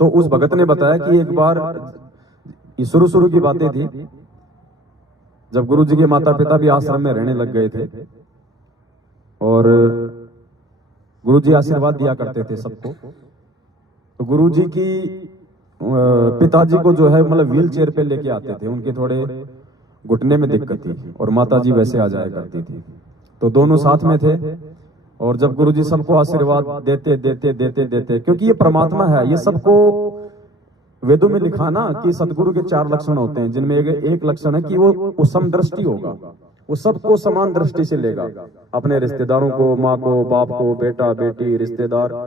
तो उस भगत ने बताया कि एक बार, ये शुरू की बातें थी, जब गुरु जी के माता पिता भी आश्रम में रहने लग गए थे और गुरु जी आशीर्वाद दिया करते थे सबको। तो गुरु जी की पिताजी को जो है मतलब व्हील चेयर पे लेके आते थे, उनके थोड़े घुटने में दिक्कत थी, और माता जी वैसे आ जाया करती थी। तो दोनों साथ में थे, और जब गुरुजी सबको आशीर्वाद देते, क्योंकि ये परमात्मा है, ये सबको वेदों में लिखा ना कि सदगुरु के 4 लक्षण होते हैं, जिनमें एक लक्षण है कि वो समदृष्टि होगा, वो सबको समान दृष्टि से लेगा, अपने रिश्तेदारों को, माँ को, बाप को, बेटा बेटी, रिश्तेदार,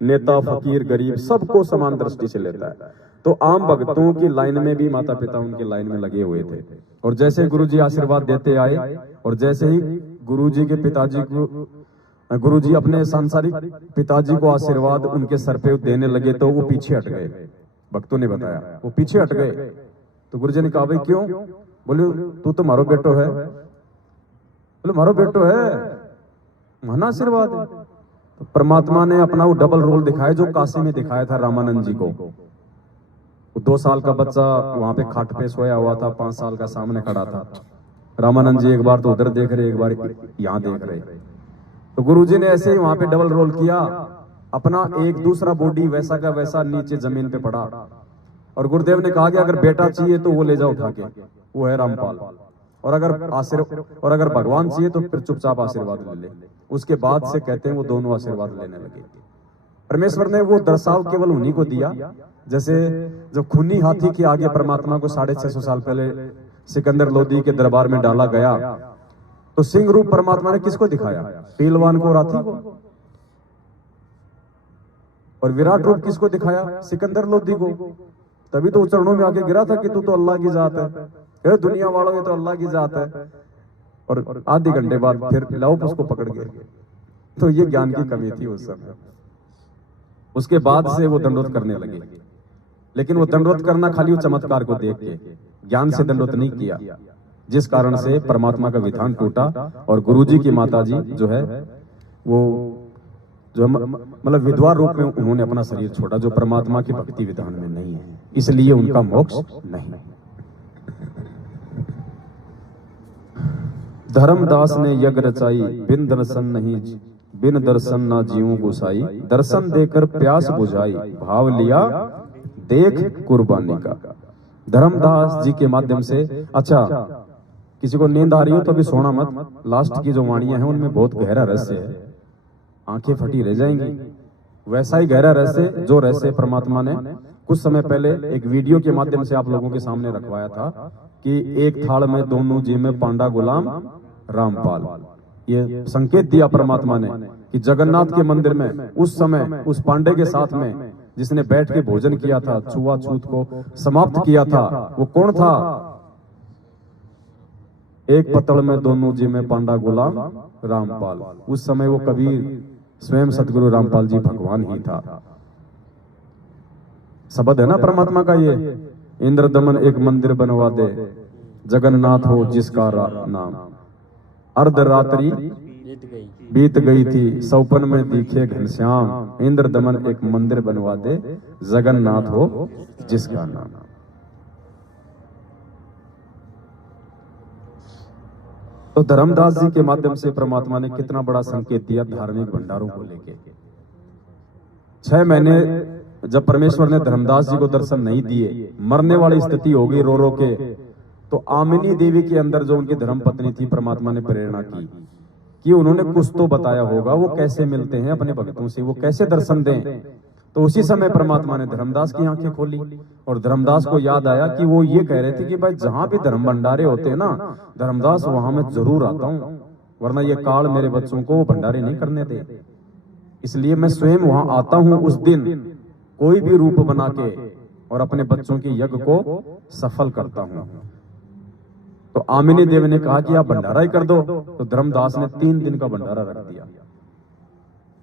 नेता फकीर गरीब, सबको समान दृष्टि से लेता है। तो आम भक्तों की लाइन में भी माता पिता उनकी लाइन में लगे हुए थे, और जैसे गुरुजी आशीर्वाद देते आए, और जैसे ही गुरुजी के पिताजी को, गुरुजी अपने सांसारिक पिताजी को आशीर्वाद उनके सर पे देने लगे, तो वो पीछे हट गए। भक्तों ने बताया वो पीछे हट गए। तो गुरुजी ने कहा भाई क्यों? बोले तू तो मारो बेटो है। बोले मारो बेटो है, माना आशीर्वाद। तो परमात्मा ने अपना वो डबल रोल दिखाया जो काशी में दिखाया था रामानंद जी को। 2 साल का बच्चा वहां पे खाट पे सोया हुआ था, 5 साल का सामने खड़ा था। रामानंद जी एक बार तो उधर देख रहे, एक बार यहाँ देख रहे। तो गुरुजी ने ऐसे ही वहां पे डबल रोल किया, अपना एक दूसरा बॉडी वैसा का वैसा नीचे जमीन पे पड़ा, और गुरुदेव ने कहा कि अगर बेटा चाहिए तो वो ले जाओ उठा के, वो है रामपाल, और अगर भगवान चाहिए तो फिर चुपचाप आशीर्वाद ले ले। उसके बाद से कहते हैं वो दोनों आशीर्वाद लेने लगे। परमेश्वर ने वो दर्शाव केवल उन्हीं को दिया, जैसे जब खूनी हाथी के आगे परमात्मा को 650 साल पहले सिकंदर लोदी के दरबार में डाला गया, तो सिंह रूप परमात्मा ने किसको दिखाया? पहलवान को और हाथी को। और विराट रूप किसको दिखाया? सिकंदर लोदी को। तभी तो चरणों में आके गिरा था कि तू तो अल्लाह की जात है, दुनिया वालों ये तो अल्लाह की जात है। और आधे घंटे बाद फिर लाओ उसको पकड़ गए। तो ये ज्ञान की कमी थी उस समय। उसके बाद से वो दंडवत करने लगे, लेकिन वो दंडवत करना खाली वो चमत्कार को देख के, ज्ञान से दंडवत नहीं किया, जिस कारण से परमात्मा का विधान टूटा। और गुरुजी की माताजी जो है वो जो मतलब विधवा रूप में उन्होंने अपना शरीर छोड़ा, जो परमात्मा की भक्ति विधान में नहीं है, इसलिए उनका मोक्ष नहीं। धर्मदास ने यज्ञ रचाई, बिन दर्शन नहीं, बिन दर्शन ना जीवों गोसाई, दर्शन देकर प्यास बुझाई, भाव लिया देख कुर्बानी का। धर्मदास जी के माध्यम से, अच्छा किसी को नींद आ रही हो तो अभी सोना मत, लास्ट की जो वाणियां हैं उनमें बहुत गहरा रहस्य है, आंखें फटी रह जाएंगी। वैसा ही गहरा रहस्य जो रहस्य परमात्मा ने कुछ समय पहले एक वीडियो के माध्यम से आप लोगों के सामने रखवाया था कि एक थाल में दोनों जी में पांडा गुलाम रामपाल। ये संकेत दिया परमात्मा ने कि जगन्नाथ के मंदिर में उस समय उस पांडे के साथ में जिसने बैठ के भोजन किया था, छुआछूत को समाप्त किया था, वो कौन था? एक पतल में दोनों जी में पांडा गुलाम रामपाल। उस समय वो कबीर स्वयं सतगुरु रामपाल जी भगवान ही था। शब्द है ना परमात्मा का ये, इंद्र दमन एक मंदिर बनवा दे, जगन्नाथ हो जिसका नाम, अर्धरात्रि बीत गई थी, सौपन में दिखे घनश्याम, इंद्र दमन एक मंदिर बनवा दे, जगन्नाथ हो जिसका नाम। तो धर्मदास जी के माध्यम से परमात्मा ने कितना बड़ा संकेत दिया धार्मिक भंडारों को लेके। 6 महीने जब परमेश्वर ने धर्मदास जी को दर्शन नहीं दिए, मरने वाली स्थिति हो गई रो रो के, तो आमिनी देवी के अंदर जो उनकी धर्म पत्नी थी, परमात्मा ने प्रेरणा की कि उन्होंने कुछ तो बताया होगा, वो कैसे मिलते हैं अपने भक्तों से, वो कैसे दर्शन दें। तो उसी समय परमात्मा ने धर्मदास की आंखें खोली और धर्मदास को याद आया कि वो ये कह रहे थे कि भाई जहां भी धर्म भंडारे होते हैं ना धर्मदास, वहां मैं जरूर आता हूं, वरना ये काल मेरे बच्चों को भंडारे नहीं करने दे, इसलिए मैं स्वयं वहां आता हूं उस दिन कोई भी रूप बना के और अपने बच्चों के यज्ञ को सफल करता हूं। तो आमिनी देवी ने कहा कि आप भंडारा ही कर दो। तो धर्मदास ने 3 दिन का भंडारा रख दिया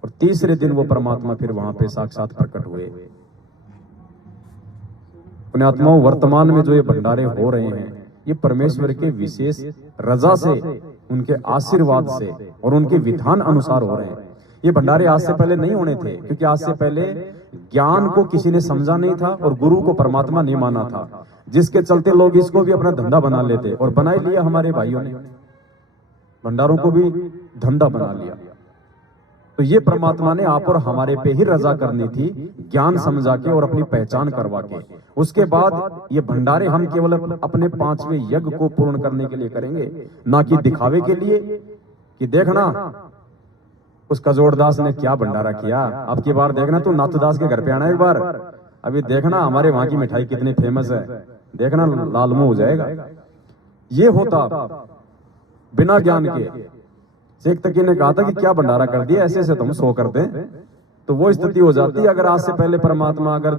और तीसरे दिन वो परमात्मा फिर वहां पे साक्षात प्रकट हुए। पुण्यात्माओं, वर्तमान में जो ये भंडारे हो रहे हैं, ये परमेश्वर के विशेष रजा से, उनके आशीर्वाद से और उनके विधान अनुसार हो रहे हैं। ये भंडारे आज से पहले नहीं होने थे, क्योंकि आज से पहले ज्ञान को किसी ने समझा नहीं था और गुरु को परमात्मा नहीं माना था, जिसके चलते लोग इसको भी अपना धंधा बना लेते, और बना ही लिया हमारे भाइयों ने, भंडारों को भी धंधा बना लिया। तो ये परमात्मा ने आप और हमारे पे ही रजा करनी थी, ज्ञान समझा के और अपनी पहचान करवा के। उसके बाद ये भंडारे हम केवल अपने 5वें यज्ञ को पूर्ण करने के लिए करेंगे, ना कि दिखावे के लिए कि देखना उस कजोड़दास ने क्या भंडारा किया। अब की बार देखना तू नाथदास के घर पे आना एक बार, अभी देखना हमारे वहां की मिठाई कितनी फेमस है, देखना लालमुंह हो जाएगा। ये होता बिना ज्ञान के। शेख तकी ने कहा था कि क्या भंडारा कर दिया, ऐसे ऐसे तुम 100 करते हैं, तो वो स्थिति हो जाती। अगर आज से पहले परमात्मा अगर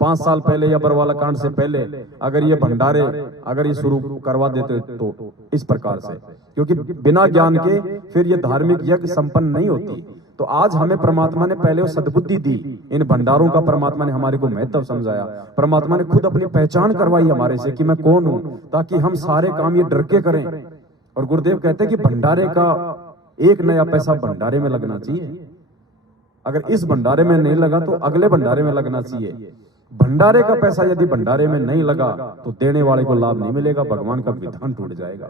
5 साल पहले या बरवाला कांड से पहले अगर ये भंडारे अगर ये शुरू करवा देते तो इस प्रकार से, क्योंकि बिना ज्ञान के फिर ये धार्मिक यज्ञ संपन्न नहीं होती। तो आज हमें परमात्मा ने पहले वो सद्बुद्धि दी, इन भंडारों का परमात्मा ने हमारे को महत्व समझाया, परमात्मा ने खुद अपनी पहचान करवाई हमारे से कि मैं कौन हूं, ताकि हम सारे काम ये डर के करें। और गुरुदेव कहते हैं कि भंडारे का 1 नया पैसा भंडारे में लगना चाहिए, अगर इस भंडारे में नहीं लगा तो अगले भंडारे में लगना चाहिए। भंडारे का पैसा यदि भंडारे में नहीं लगा तो देने वाले को लाभ नहीं मिलेगा, भगवान का विधान टूट जाएगा।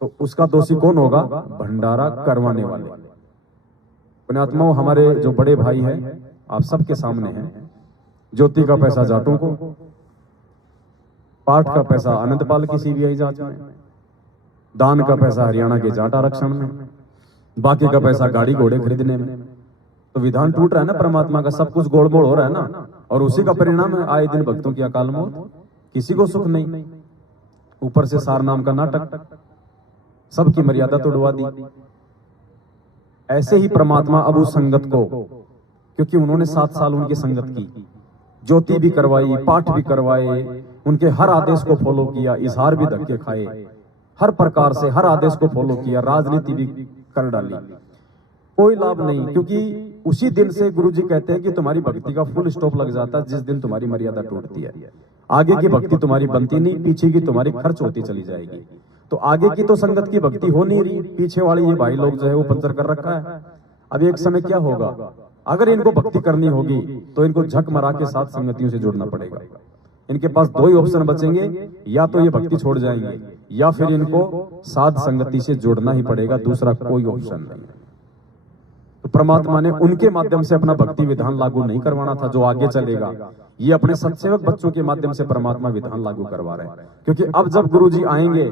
तो उसका दोषी कौन होगा? भंडारा करवाने वाले। पुण्यात्माओं, हमारे जो बड़े भाई हैं आप सबके सामने हैं, ज्योति का पैसा जाटों को, पाठ का पैसा अनंतपाल की सीबीआई जांच में, दान का पैसा हरियाणा के जाट आरक्षण में, बाकी का पैसा गाड़ी घोड़े खरीदने में। तो विधान टूट रहा है ना परमात्मा का, सब कुछ गोड़मोड़ हो रहा है ना, और उसी का परिणाम है आए दिन भक्तों की अकाल मौत। किसी को सुख नहीं, ऊपर से सार नाम का नाटक, सबकी मर्यादा तोड़वा दी। ऐसे ही परमात्मा अब उस संगत को, क्योंकि उन्होंने 7 साल उनकी संगत की, ज्योति भी करवाई, पाठ भी करवाए, उनके हर आदेश को फॉलो किया, इजहार भी धक्के खाए, हर प्रकार से हर आदेश को फॉलो किया, राजनीति भी कर डाली, कोई लाभ नहीं। क्योंकि उसी दिन से गुरुजी कहते हैं कि तुम्हारी भक्ति का फुल स्टॉप लग जाता है जिस दिन तुम्हारी मर्यादा टूटती है। आगे की भक्ति तुम्हारी बनती नहीं, पीछे की तुम्हारी खर्च होती चली जाएगी। तो आगे की तो संगत की भक्ति हो नहीं रही, पीछे वाले ये भाई लोग जो है वो पंचर कर रखा है। अब एक समय क्या होगा, अगर इनको भक्ति करनी होगी तो इनको झक मरा के साथ संगतियों से जुड़ना पड़ेगा। इनके पास 2 ही ऑप्शन बचेंगे, या तो ये भक्ति छोड़ जाएंगे या फिर इनको साध संगति से जुड़ना ही पड़ेगा, दूसरा कोई ऑप्शन नहीं। तो परमात्मा ने उनके माध्यम से अपना भक्ति विधान लागू नहीं करवाना था जो आगे चलेगा, ये अपने सत्सेवक बच्चों के माध्यम से परमात्मा विधान लागू करवा रहे हैं। क्योंकि अब जब गुरुजी आएंगे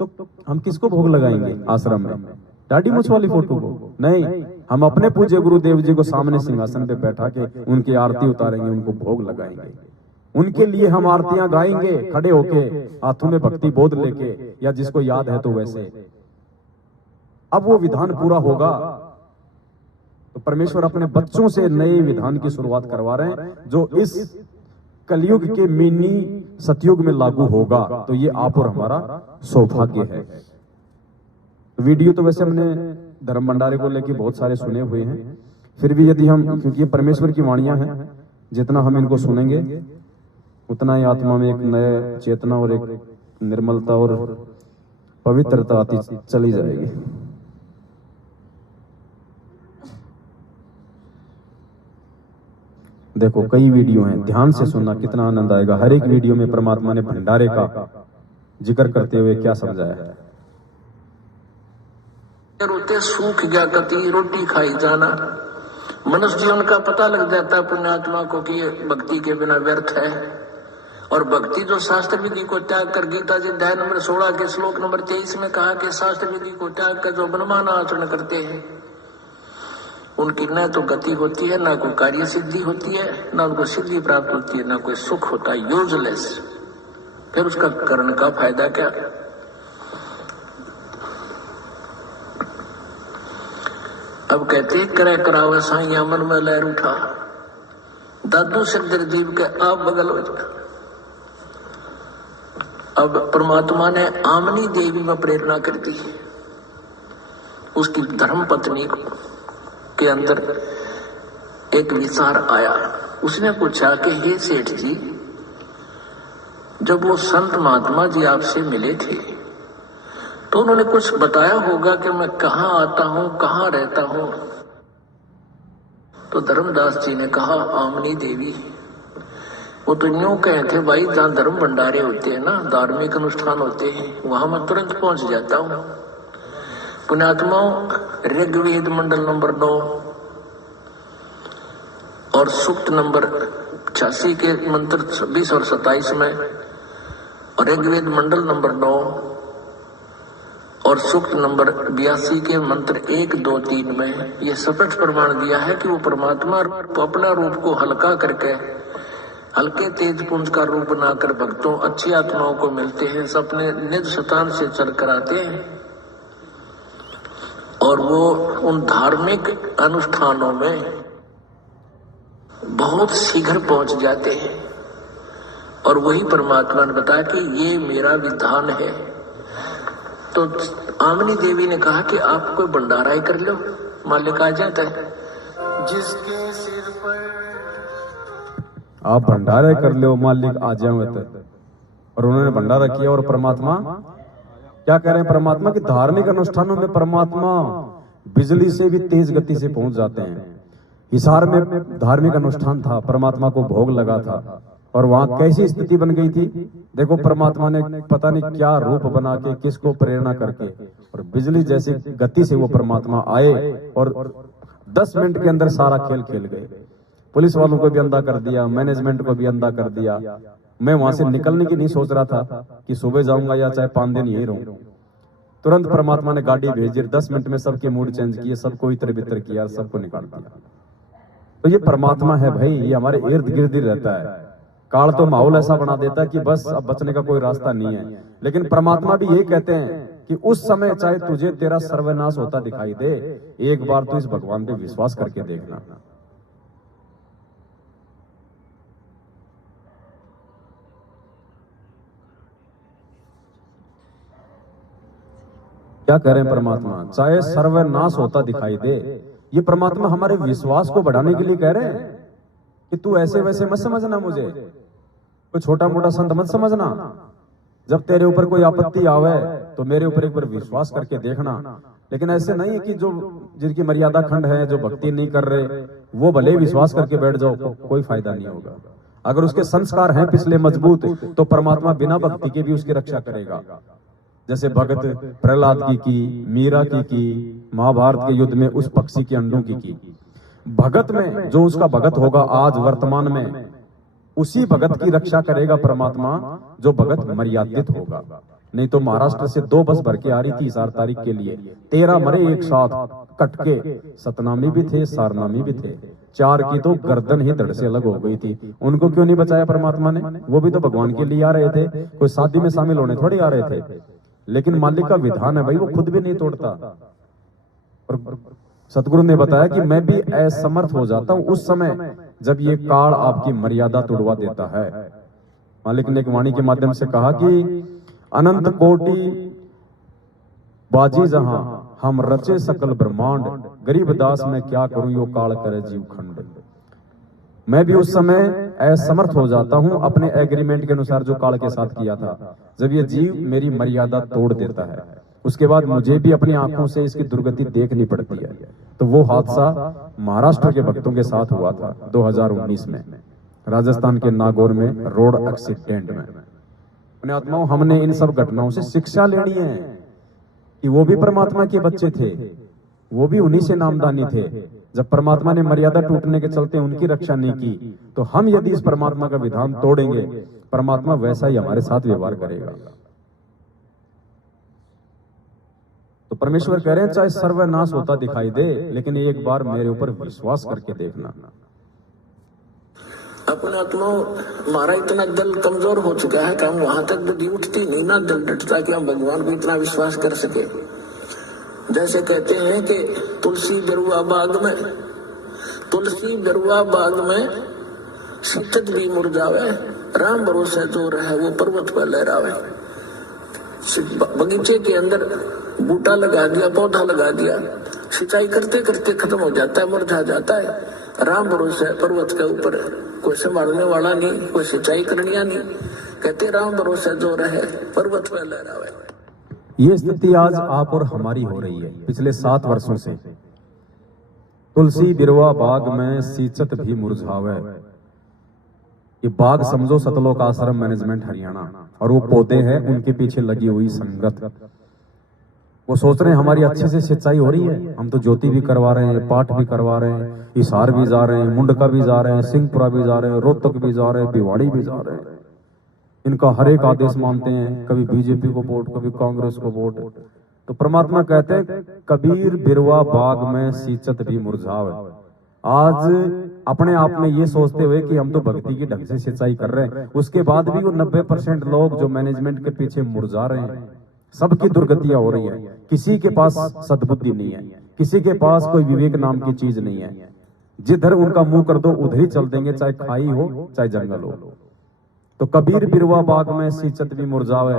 तो हम किसको भोग लगाएंगे आश्रम में? दाढ़ी मूछ वाली फोटो को नहीं, हम अपने पूज्य गुरुदेव जी को सामने सिंहासन पे बैठा के उनकी आरती उतारेंगे, उनको भोग लगाएंगे, उनके लिए हम आरतियां गाएंगे खड़े होके, हाथों में भक्ति बोध लेके, या जिसको याद है तो वैसे। अब वो विधान पूरा होगा तो परमेश्वर अपने बच्चों से नए विधान की शुरुआत करवा रहे हैं, जो इस कलयुग के मिनी सतयुग में लागू होगा। तो ये आप और हमारा सौभाग्य है। वीडियो तो वैसे हमने धर्म भंडारे को लेके बहुत सारे सुने हुए हैं, फिर भी यदि हम, क्योंकि ये परमेश्वर की वाणियां हैं, जितना हम इनको सुनेंगे उतना ही आत्मा में एक नया चेतना और एक निर्मलता और पवित्रता आती चली जाएगी। देखो कई वीडियो हैं, ध्यान से सुनना, कितना आनंद आएगा। हर एक वीडियो में परमात्मा ने भंडारे का जिक्र करते हुए क्या समझाया है। रोते सूख गया कति रोटी खाई जाना, मनुष्य जीवन का पता लग जाता है पुण्यात्मा को कि ये भक्ति के बिना व्यर्थ है। और भक्ति जो शास्त्र विधि को त्याग कर, गीता जी अध्याय नंबर 16 के श्लोक नंबर 23 में कहा कि शास्त्र विधि को त्याग कर जो मनमाना आचरण करते हैं उनकी न तो गति होती है, ना कोई कार्य सिद्धि होती है, ना उनको सिद्धि प्राप्त होती है, ना कोई सुख होता है, यूजलेस। फिर उसका करने का फायदा क्या? अब कहते करे करावे साइया मन में लहर उठा, दादू सिद्धर जीव के आप बगल हो जा। अब परमात्मा ने आमनी देवी में प्रेरणा कर दी, उसकी धर्म पत्नी के अंदर एक विचार आया। उसने पूछा कि हे सेठ जी, जब वो संत महात्मा जी आपसे मिले थे तो उन्होंने कुछ बताया होगा कि मैं कहाँ आता हूँ, कहाँ रहता हूँ? तो धर्मदास जी ने कहा, आमनी देवी। वो तो यूं कहे थे, भाई जहाँ धर्म भंडारे होते हैं ना, धार्मिक अनुष्ठान होते हैं, वहां मैं तुरंत पहुंच जाता हूँ। पुण्यात्माओं, ऋग्वेद मंडल नंबर 9 और सूक्त नंबर 86 के मंत्र 26 और 27 में, और ऋग्वेद मंडल नंबर 9 और सूक्त नंबर 82 के मंत्र 1, 2, 3 में ये स्पष्ट प्रमाण दिया है कि वो परमात्मा अपना रूप को हल्का करके, हल्के तेज पुंज का रूप बनाकर भक्तों, अच्छी आत्माओं को मिलते हैं, अपने निज शतान से चल कर आते हैं और वो उन धार्मिक अनुष्ठानों में बहुत शीघ्र पहुंच जाते हैं। और वही परमात्मा ने बताया कि ये मेरा विधान है। तो आमनी देवी ने कहा कि आप कोई भंडारा ही कर लो, मालिक आ जाता है। जिसके सिर पर आप भंडारा कर लो, मालिक आ जाए। और उन्होंने भंडारा किया और परमात्मा क्या कह रहे हैं? परमात्मा की धार्मिक अनुष्ठानों में परमात्मा बिजली से भी तेज गति से पहुंच जाते हैं। हिसार में धार्मिक अनुष्ठान था, परमात्मा को भोग लगा था, और वहां कैसी स्थिति बन गई थी? देखो, परमात्मा ने पता नहीं क्या रूप बना के, किसको प्रेरणा करके, और बिजली जैसी गति से वो परमात्मा आए और 10 मिनट के अंदर सारा खेल खेल गए। पुलिस वालों को भी अंधा कर दिया, मैनेजमेंट को भी अंधा कर दिया, मैं वहां से निकलने की नहीं सोच रहा था कि सुबह जाऊंगा या चाहे 5 दिन यही रहूं। तुरंत परमात्मा ने गाड़ी भेजी, 10 मिनट में सबके मूड चेंज किए, सबको इतर बितर किया, सबको निकाल दिया। तो ये परमात्मा है भाई, ये हमारे इर्द गिर्द ही रहता है। काल तो माहौल ऐसा बना देता है कि बस अब बचने का कोई रास्ता नहीं है, लेकिन परमात्मा भी यही कहते हैं कि उस समय चाहे तुझे तेरा सर्वनाश होता दिखाई दे, एक बार तो इस भगवान पे विश्वास करके देखना। क्या कह रहे हैं परमात्मा, चाहे सर्वनाश होता दिखाई दे। ये परमात्मा हमारे विश्वास को बढ़ाने के लिए कह रहे हैं कि तू ऐसे वैसे मत समझना, मुझे कोई छोटा मोटा संत मत समझना। जब तेरे ऊपर कोई आपत्ति आवे तो मेरे ऊपर एक बार विश्वास करके देखना। लेकिन ऐसे नहीं कि जो जिनकी मर्यादा खंड है, जो भक्ति नहीं कर रहे, वो भले ही विश्वास करके बैठ जाओ, कोई फायदा नहीं होगा। अगर उसके संस्कार हैं पिछले मजबूत, तो परमात्मा बिना भक्ति के भी उसकी रक्षा करेगा। जैसे भगत प्रहलाद की मीरा की महाभारत के युद्ध में उस पक्षी के अंडों की। भगत में जो उसका भगत होगा आज वर्तमान में, उसी भगत की रक्षा करेगा परमात्मा, जो भगत मर्यादित होगा। नहीं तो महाराष्ट्र से 2 बस भर के आ रही थी 4 तारीख के लिए, 13 मरे एक साथ कटके, सतनामी भी थे, सारनामी भी थे। 4 की तो गर्दन ही धड़ से अलग हो गई थी। उनको क्यों नहीं बचाया परमात्मा ने? वो भी तो भगवान के लिए आ रहे थे, कोई शादी में शामिल होने थोड़ी आ रहे थे। लेकिन मालिक का विधान है भाई, वो खुद भी नहीं तोड़ता। और सतगुरु ने बताया कि मैं भी असमर्थ हो जाता हूं उस समय जब ये काल आपकी मर्यादा तोड़वा देता है। मालिक ने एक वाणी के माध्यम से कहा कि अनंत कोटि बाजी जहां हम रचे सकल ब्रह्मांड, गरीब दास मैं क्या करूं यो काल करे जीव खंड। मैं भी उस समय असमर्थ हो जाता हूं अपने एग्रीमेंट के अनुसार जो काल के साथ किया था। जब ये जीव मेरी मर्यादा तोड़ देता है, उसके बाद मुझे भी अपनी आंखों से इसकी दुर्गति देखनी पड़ती है। तो वो हादसा महाराष्ट्र के भक्तों के साथ हुआ था 2019 में, राजस्थान के नागौर में रोड एक्सीडेंट में। अपने आत्माओं, हमने इन सब घटनाओं से शिक्षा लेनी है कि वो भी परमात्मा के बच्चे थे, वो भी उन्हीं से नामदानी थे। जब परमात्मा ने मर्यादा टूटने के चलते उनकी रक्षा नहीं की, तो हम यदि इस परमात्मा का विधान तोड़ेंगे, परमात्मा वैसा ही हमारे साथ व्यवहार करेगा। तो परमेश्वर कह रहे हैं चाहे सर्वनाश होता दिखाई दे, लेकिन एक बार मेरे ऊपर विश्वास करके देखना। अपने आत्माओं, हमारा इतना दिल कमजोर हो चुका है कि हम वहां तक बुद्धि उठती नहीं ना, दिल डटता कि हम भगवान को इतना विश्वास कर सके। जैसे कहते हैं कि तुलसी बेरुआ बाग में शीतत भी मुरझावे, राम भरोसे जो रहे वो पर्वत पर लहरावे। बगीचे के अंदर बूटा लगा दिया, पौधा लगा दिया, सिंचाई करते करते खत्म हो जाता है, मुरझा जाता है। राम भरोसे पर्वत के ऊपर कोई संभालने वाला नहीं, कोई सिंचाई करनिया नहीं। कहते राम भरोसे जो रहे पर्वत पर लहरावे। ये स्थिति आज आप और हमारी हो रही है पिछले 7 वर्षों से। तुलसी बिरवा बाग में सींचत भी मुरझावे। ये बाग समझो सतलोक आश्रम मैनेजमेंट हरियाणा, और वो पौधे हैं उनके पीछे लगी हुई संगत। वो सोच रहे हैं हमारी अच्छे से सिंचाई हो रही है, हम तो ज्योति भी करवा रहे हैं, पाठ भी करवा रहे हैं, हिसार भी जा रहे हैं, मुंडका भी जा रहे हैं, सिंहपुरा भी जा रहे हैं, रोहतक भी जा रहे हैं, भिवाड़ी भी जा रहे हैं। इनका हर एक आदेश मानते हैं, कभी बीजेपी को वोट, कभी कांग्रेस को वोट। तो परमात्मा कहते हैं कबीर बिरवा बाग में सींचत भी मुरझावे। आज अपने आप में ये सोचते हुए कि हम तो भक्ति की ढंग से सिंचाई कर रहे हैं, उसके बाद भी वो 90% लोग जो मैनेजमेंट के पीछे मुरझा रहे हैं। सबकी दुर्गतियां हो रही है, किसी के पास सद्बुद्धि नहीं है, किसी के पास कोई विवेक नाम की चीज नहीं है। जिधर उनका मुंह कर दो उधर ही चल देंगे, चाहे खाई हो चाहे जंगल हो। तो कबीर बिरवा बाग में सींचत भी मुरझावे।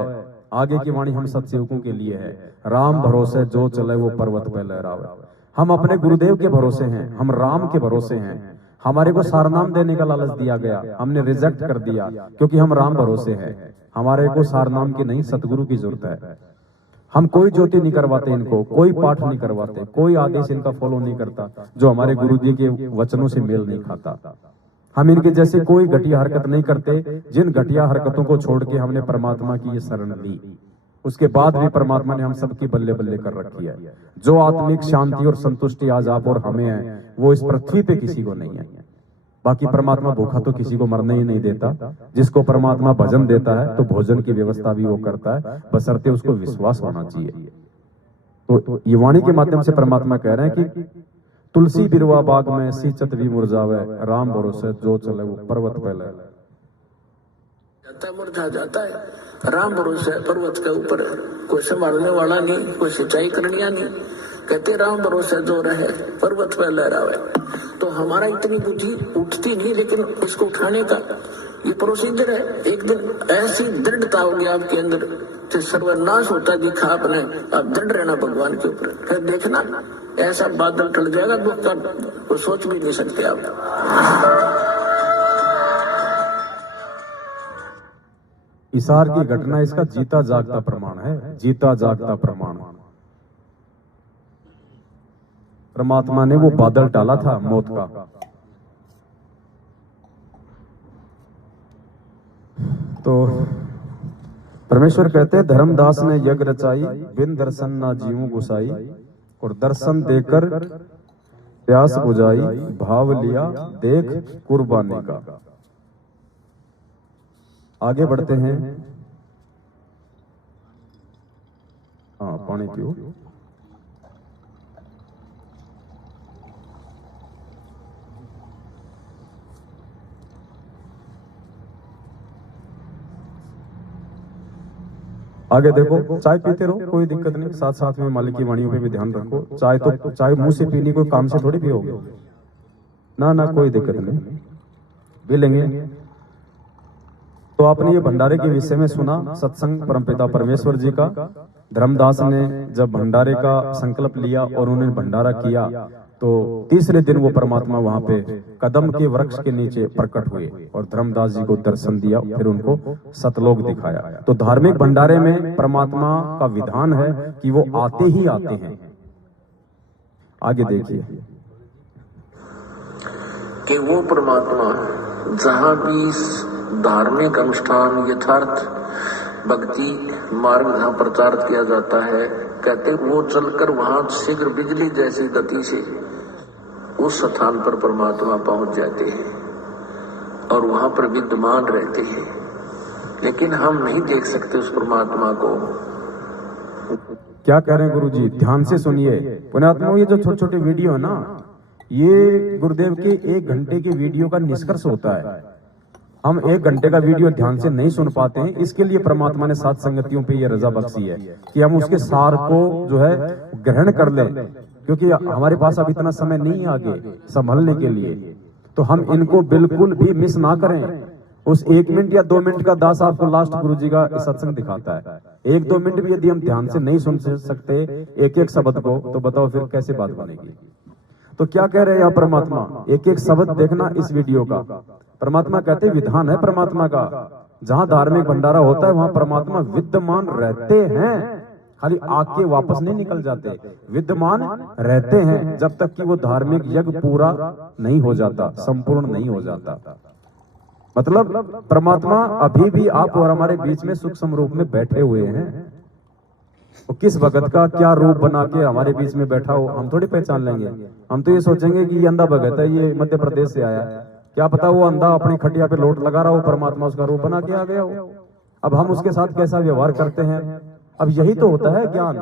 आगे की वाणी हम सत्सेवकों के लिए है, राम भरोसे जो चले वो पर्वत पे लहरावे। हम अपने गुरुदेव के भरोसे हैं, हम राम के भरोसे हैं। हमारे को सारनाम देने का लालच दिया गया, हमने रिजेक्ट कर दिया क्योंकि हम राम भरोसे हैं। हमारे को सारनाम की नहीं, सतगुरु की जरूरत है। हम कोई ज्योति नहीं करवाते इनको, कोई पाठ नहीं करवाते, कोई आदेश इनका फॉलो नहीं करता जो हमारे गुरु जी के वचनों से मेल नहीं खाता। हम इनके जैसे कोई घटिया हरकत नहीं करते। जिन घटिया हरकतों को छोड़ के हमने परमात्मा की ये शरण ली, उसके बाद भी परमात्मा ने हम सबकी बल्ले बल्ले कर रखी है। जो आत्मिक शांति और संतुष्टि आज आप और हमें है, वो इस पृथ्वी पे किसी को नहीं है। बाकी परमात्मा भूखा तो किसी को मरने ही नहीं देता। जिसको परमात्मा भजन देता है तो भोजन की व्यवस्था भी वो करता है, बशर्ते उसको विश्वास होना चाहिए। तो ये वाणी के माध्यम से परमात्मा कह रहे हैं कि तुलसी बिरवा बाग में सींचत भी मुरझावे, राम भरोसे जो चले वो पर्वत पहले जाता मुरझा जाता है। राम भरोसे पर्वत के ऊपर कोई संभालने वाला नहीं, कोई सिंचाई करनिया नहीं। कहते राम भरोसे जो रहे पर्वत पे लहरावे। तो हमारा इतनी बुद्धि उठती नहीं, लेकिन इसको उठाने का ये प्रोसीजर है। एक दिन ऐसी दृढ़ता होगी आपके अंदर कि सर्वनाश होता दिखा आपने, आप दृढ़ रहना भगवान के ऊपर। फिर देखना ऐसा बादल टल जाएगा दुख का, तो सोच भी नहीं सकते आप। इसार की घटना इसका जीता जागता प्रमाण है, जीता जागता प्रमाण। परमात्मा ने वो बादल टाला था मौत का। तो परमेश्वर कहते हैं धर्मदास ने यज्ञ रचाई, बिन दर्शन ना जीवों गुसाई, और दर्शन देकर प्यास बुझाई, भाव लिया देख कुर्बानी का। आगे बढ़ते हैं। हाँ, पानी पियो। आगे देखो, चाय पीते रहो, कोई दिक्कत नहीं, साथ साथ में मालिक की वाणियों पे भी ध्यान रखो। चाय तो चाय मुंह से पीनी, कोई काम से थोड़ी पियोगे ना, ना कोई दिक्कत नहीं, पी लेंगे। तो आपने ये भंडारे के विषय में सुना, सत्संग परमपिता परमेश्वर जी का। धर्मदास ने जब भंडारे का संकल्प लिया और उन्होंने भंडारा किया, तो तीसरे दिन वो परमात्मा वहां पे कदम के वृक्ष के नीचे प्रकट हुए और धर्मदास जी को दर्शन दिया, फिर उनको सतलोक दिखाया। तो धार्मिक भंडारे में परमात्मा का विधान है कि वो आते ही आते हैं। आगे देखिए कि वो परमात्मा जहां भी धार्मिक अनुष्ठान यथार्थ भक्ति मार्ग जहां प्रचार किया जाता है, कहते वो चलकर वहां शीघ्र बिजली जैसी गति से उस स्थान पर परमात्मा पहुंच जाते हैं और वहां पर विद्यमान रहते हैं। लेकिन हम नहीं देख सकते उस परमात्मा को। क्या कह रहे हैं गुरु जी, ध्यान से सुनिए। पुण्यात्मा, ये जो छोटे छोटे वीडियो है ना, ये गुरुदेव के 1 घंटे के वीडियो का निष्कर्ष होता है। हम 1 घंटे का वीडियो ध्यान से नहीं सुन पाते हैं, इसके लिए परमात्मा ने सात संगतियों पे ये रजा बख्शी है कि हम उसके सार को जो है ग्रहण कर लें, क्योंकि हमारे पास अब इतना समय नहीं आगे संभलने के लिए। तो हम इनको बिल्कुल भी मिस ना करें। उस 1 मिनट या 2 मिनट का दास आपको लास्ट गुरु जी का सत्संग दिखाता है। 1-2 मिनट भी यदि हम ध्यान से नहीं सुन सकते एक शब्द को, तो बताओ फिर कैसे बात बनेगी। तो क्या कह रहे हैं आप परमात्मा, एक शब्द देखना इस वीडियो का। परमात्मा कहते विधान है परमात्मा का, जहां धार्मिक भंडारा होता है वहां परमात्मा विद्यमान रहते हैं, खाली आके वापस नहीं निकल जाते, विद्यमान रहते हैं जब तक कि वो धार्मिक यज्ञ पूरा नहीं हो जाता, संपूर्ण नहीं हो जाता। मतलब परमात्मा अभी भी आप और हमारे बीच में सूक्ष्म रूप में बैठे हुए हैं। वो किस भगत का क्या रूप बना के हमारे बीच में बैठा हो हम थोड़ी पहचान लेंगे। हम तो ये सोचेंगे कि ये अंधा भगत है, ये मध्य प्रदेश से आया है। क्या पता वो अंधा अपनी खटिया पे लोट लगा रहा हो, परमात्मा उसका रूप बना के आ गया हो। अब हम उसके साथ कैसा व्यवहार करते हैं, अब यही तो होता है ज्ञान।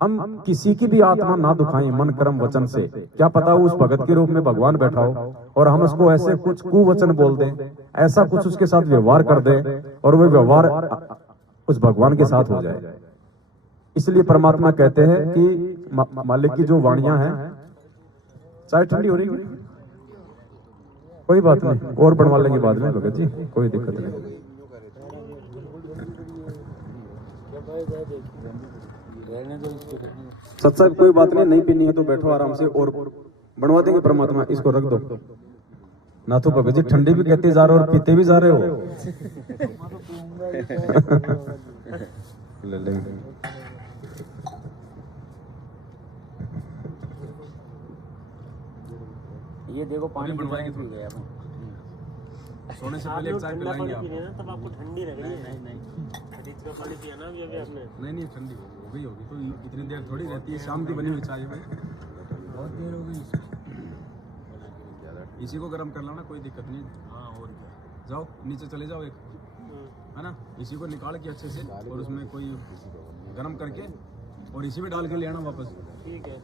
हम किसी की भी आत्मा ना दुखाएं मन कर्म वचन से। क्या पता उस भगत के रूप में भगवान बैठा हो और हम उसको ऐसे कुछ कुवचन बोल दें, ऐसा कुछ उसके साथ व्यवहार कर दें और वो व्यवहार उस भगवान के साथ हो जाए। इसलिए परमात्मा कहते हैं कि मालिक की जो वाणियां हैं, चाय ठंडी हो रही है, कोई बात नहीं, और बनवा लेंगे बाद में भगत जी, कोई दिक्कत नहीं। सत्संग कोई बात नहीं, नहीं पीनी है तो बैठो आराम से, और बनवा देंगे परमात्मा। इसको रख दो ना, तो भगत जी ठंडी भी कहते जा रहे हो और पीते भी जा रहे हो। ले लेंगे। ये देखो पानी बनवाएंगे पी गए अपन। सोने से पहले चाय पिलाएंगे आपको। तब आपको ठंडी लग रही है। नहीं खरीद का पानी पिया ना अभी आपने। नहीं ठंडी हो गई होगी, तो इतनी देर थोड़ी रहती है, शाम की बनी हुई चाय में बहुत देर हो गई। इसी को गर्म कर लाना, कोई दिक्कत नहीं। हाँ और क्या। जाओ नीचे चले जाओ एक, है ना, इसी को निकाल के अच्छे से और उसमें कोई गर्म करके और इसी में डाल के ले आना वापस। ठीक है,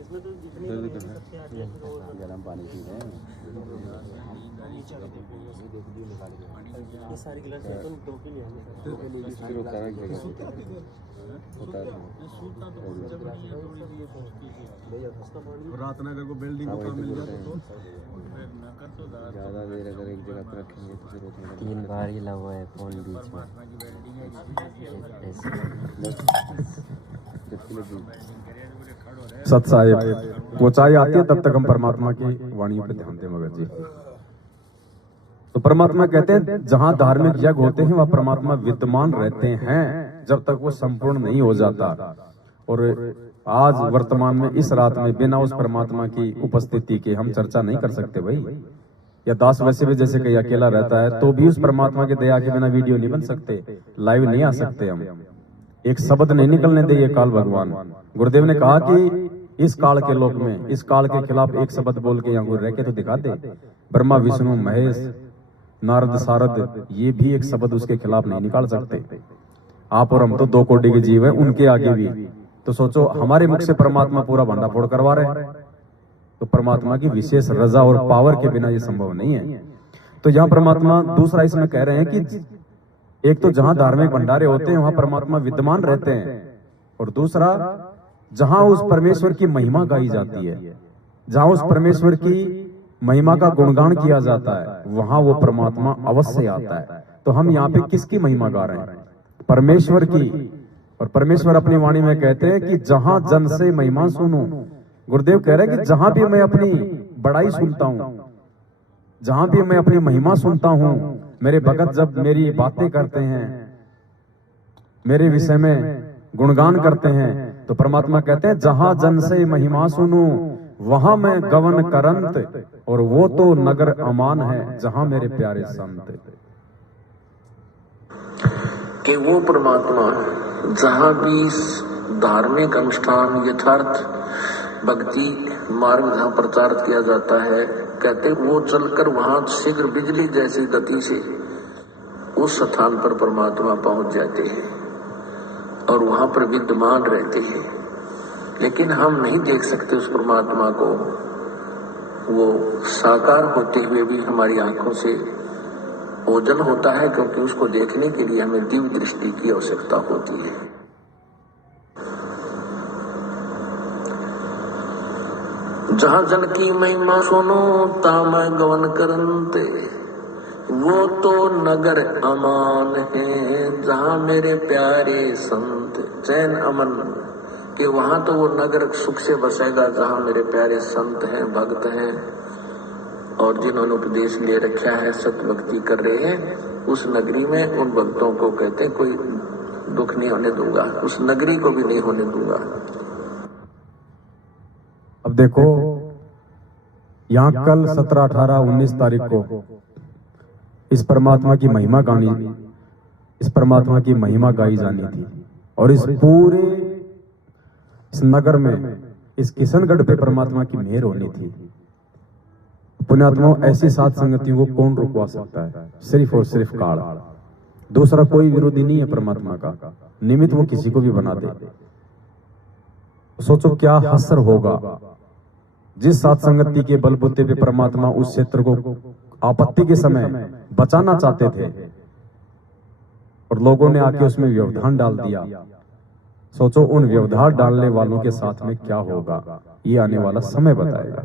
इसमें तो जितनी भी सबसे आती है फिर और गर्म पानी पी रहे हैं। नीचे रख देंगे। ये सारी गिलास है तो दो के लिए रात में अगर को बिल्डिंग को काम मिल जाए तो ज़्यादा देर अगर एक जगह पर रखेंगे तो फिर उसमें 3 बार ही लगा हुआ है फोन बीच में। सत साहिब ऊंचाई आती है तब तक हम परमात्मा की वाणी पे ध्यान दें मगर जी। तो परमात्मा कहते हैं जहां धार्मिक यज्ञ होते हैं वह परमात्मा विद्यमान रहते हैं जब तक वो संपूर्ण नहीं हो जाता। और आज वर्तमान में इस रात में बिना उस परमात्मा की उपस्थिति के हम चर्चा नहीं कर सकते भाई। या दास वैसे भी जैसे कहीं अकेला रहता है तो भी उस परमात्मा की दया के बिना वीडियो नहीं बन सकते, लाइव नहीं आ सकते हम। एक शब्द नहीं निकलने दे ये काल भगवान। गुरुदेव ने कहा कि इस काल के लोक में इस काल के खिलाफ एक शब्द बोल के यहाँ रह के तो दिखा दे। ब्रह्मा विष्णु महेश नारद सारद ये भी एक शब्द उसके खिलाफ नहीं निकाल सकते। आप और हम तो 2 कोटि के जीव हैं, उनके आगे भी तो सोचो हमारे मुख से परमात्मा पूरा भंडाफोड़ करवा रहे हैं। तो परमात्मा की विशेष रजा और पावर के बिना ये संभव नहीं है। तो यहाँ परमात्मा दूसरा इसमें कह रहे हैं कि एक तो जहां धार्मिक भंडारे होते हैं वहां परमात्मा विद्यमान रहते हैं, और दूसरा जहां उस परमेश्वर की महिमा गाई जाती है, जहां उस परमेश्वर की महिमा का गुणगान किया जाता है वहां वो परमात्मा अवश्य आता है। तो हम यहाँ पे किसकी महिमा गा रहे हैं? परमेश्वर की। और परमेश्वर अपनी वाणी में कहते हैं कि जहां जन से महिमा सुनूं, गुरुदेव कह रहे हैं कि जहां भी मैं अपनी बड़ाई सुनता हूं, जहां भी मैं अपनी महिमा सुनता हूं, मेरे भगत जब मेरी बातें करते हैं, मेरे विषय में गुणगान करते हैं, तो परमात्मा कहते हैं जहां जन से महिमा सुनूं वहां मैं गवन करंत, और वो तो नगर अमान है जहां मेरे प्यारे संत। कि वो परमात्मा जहां भी धार्मिक अनुष्ठान यथार्थ भक्ति मार्ग जहां प्रचार किया जाता है, कहते वो चलकर वहां शीघ्र बिजली जैसी गति से उस स्थान पर परमात्मा पहुंच जाते हैं और वहां पर विद्यमान रहते हैं। लेकिन हम नहीं देख सकते उस परमात्मा को, वो साकार होते हुए भी हमारी आंखों से ओझल होता है, क्योंकि उसको देखने के लिए हमें दिव्य दृष्टि की आवश्यकता होती है। जहां जन की महिमा सुनो ताम गवन करंते, वो तो नगर अमान है जहां मेरे प्यारे संत। चैन अमन कि वहां तो वो नगर सुख से बसेगा जहां मेरे प्यारे संत हैं, भक्त हैं, और जिन्होंने उपदेश ले रखा है, सत्य भक्ति कर रहे हैं, उस नगरी में उन भक्तों को कहते हैं कोई दुख नहीं होने दूंगा, उस नगरी को भी नहीं होने दूंगा। अब देखो यहाँ कल 17, 18, 19 तारीख को इस परमात्मा की महिमा गानी, इस परमात्मा की महिमा गाई जानी थी, और इस पूरे इस नगर में इस किशनगढ़ पे परमात्मा की मेहर होनी थी। पुण्यात्माओं, ऐसी सात संगतियों को कौन रुकवा सकता है? सिर्फ और सिर्फ काल। दूसरा कोई विरोधी नहीं है परमात्मा का, निमित्त वो किसी को भी बना दे। सोचो क्या हसर होगा जिस सात संगति के बलबूते पे परमात्मा उस क्षेत्र को आपत्ति के समय बचाना चाहते थे और लोगों ने आके उसमें व्यवधान डाल दिया। सोचो उन व्यवधान डालने वालों के साथ में क्या होगा, ये आने वाला समय बताएगा।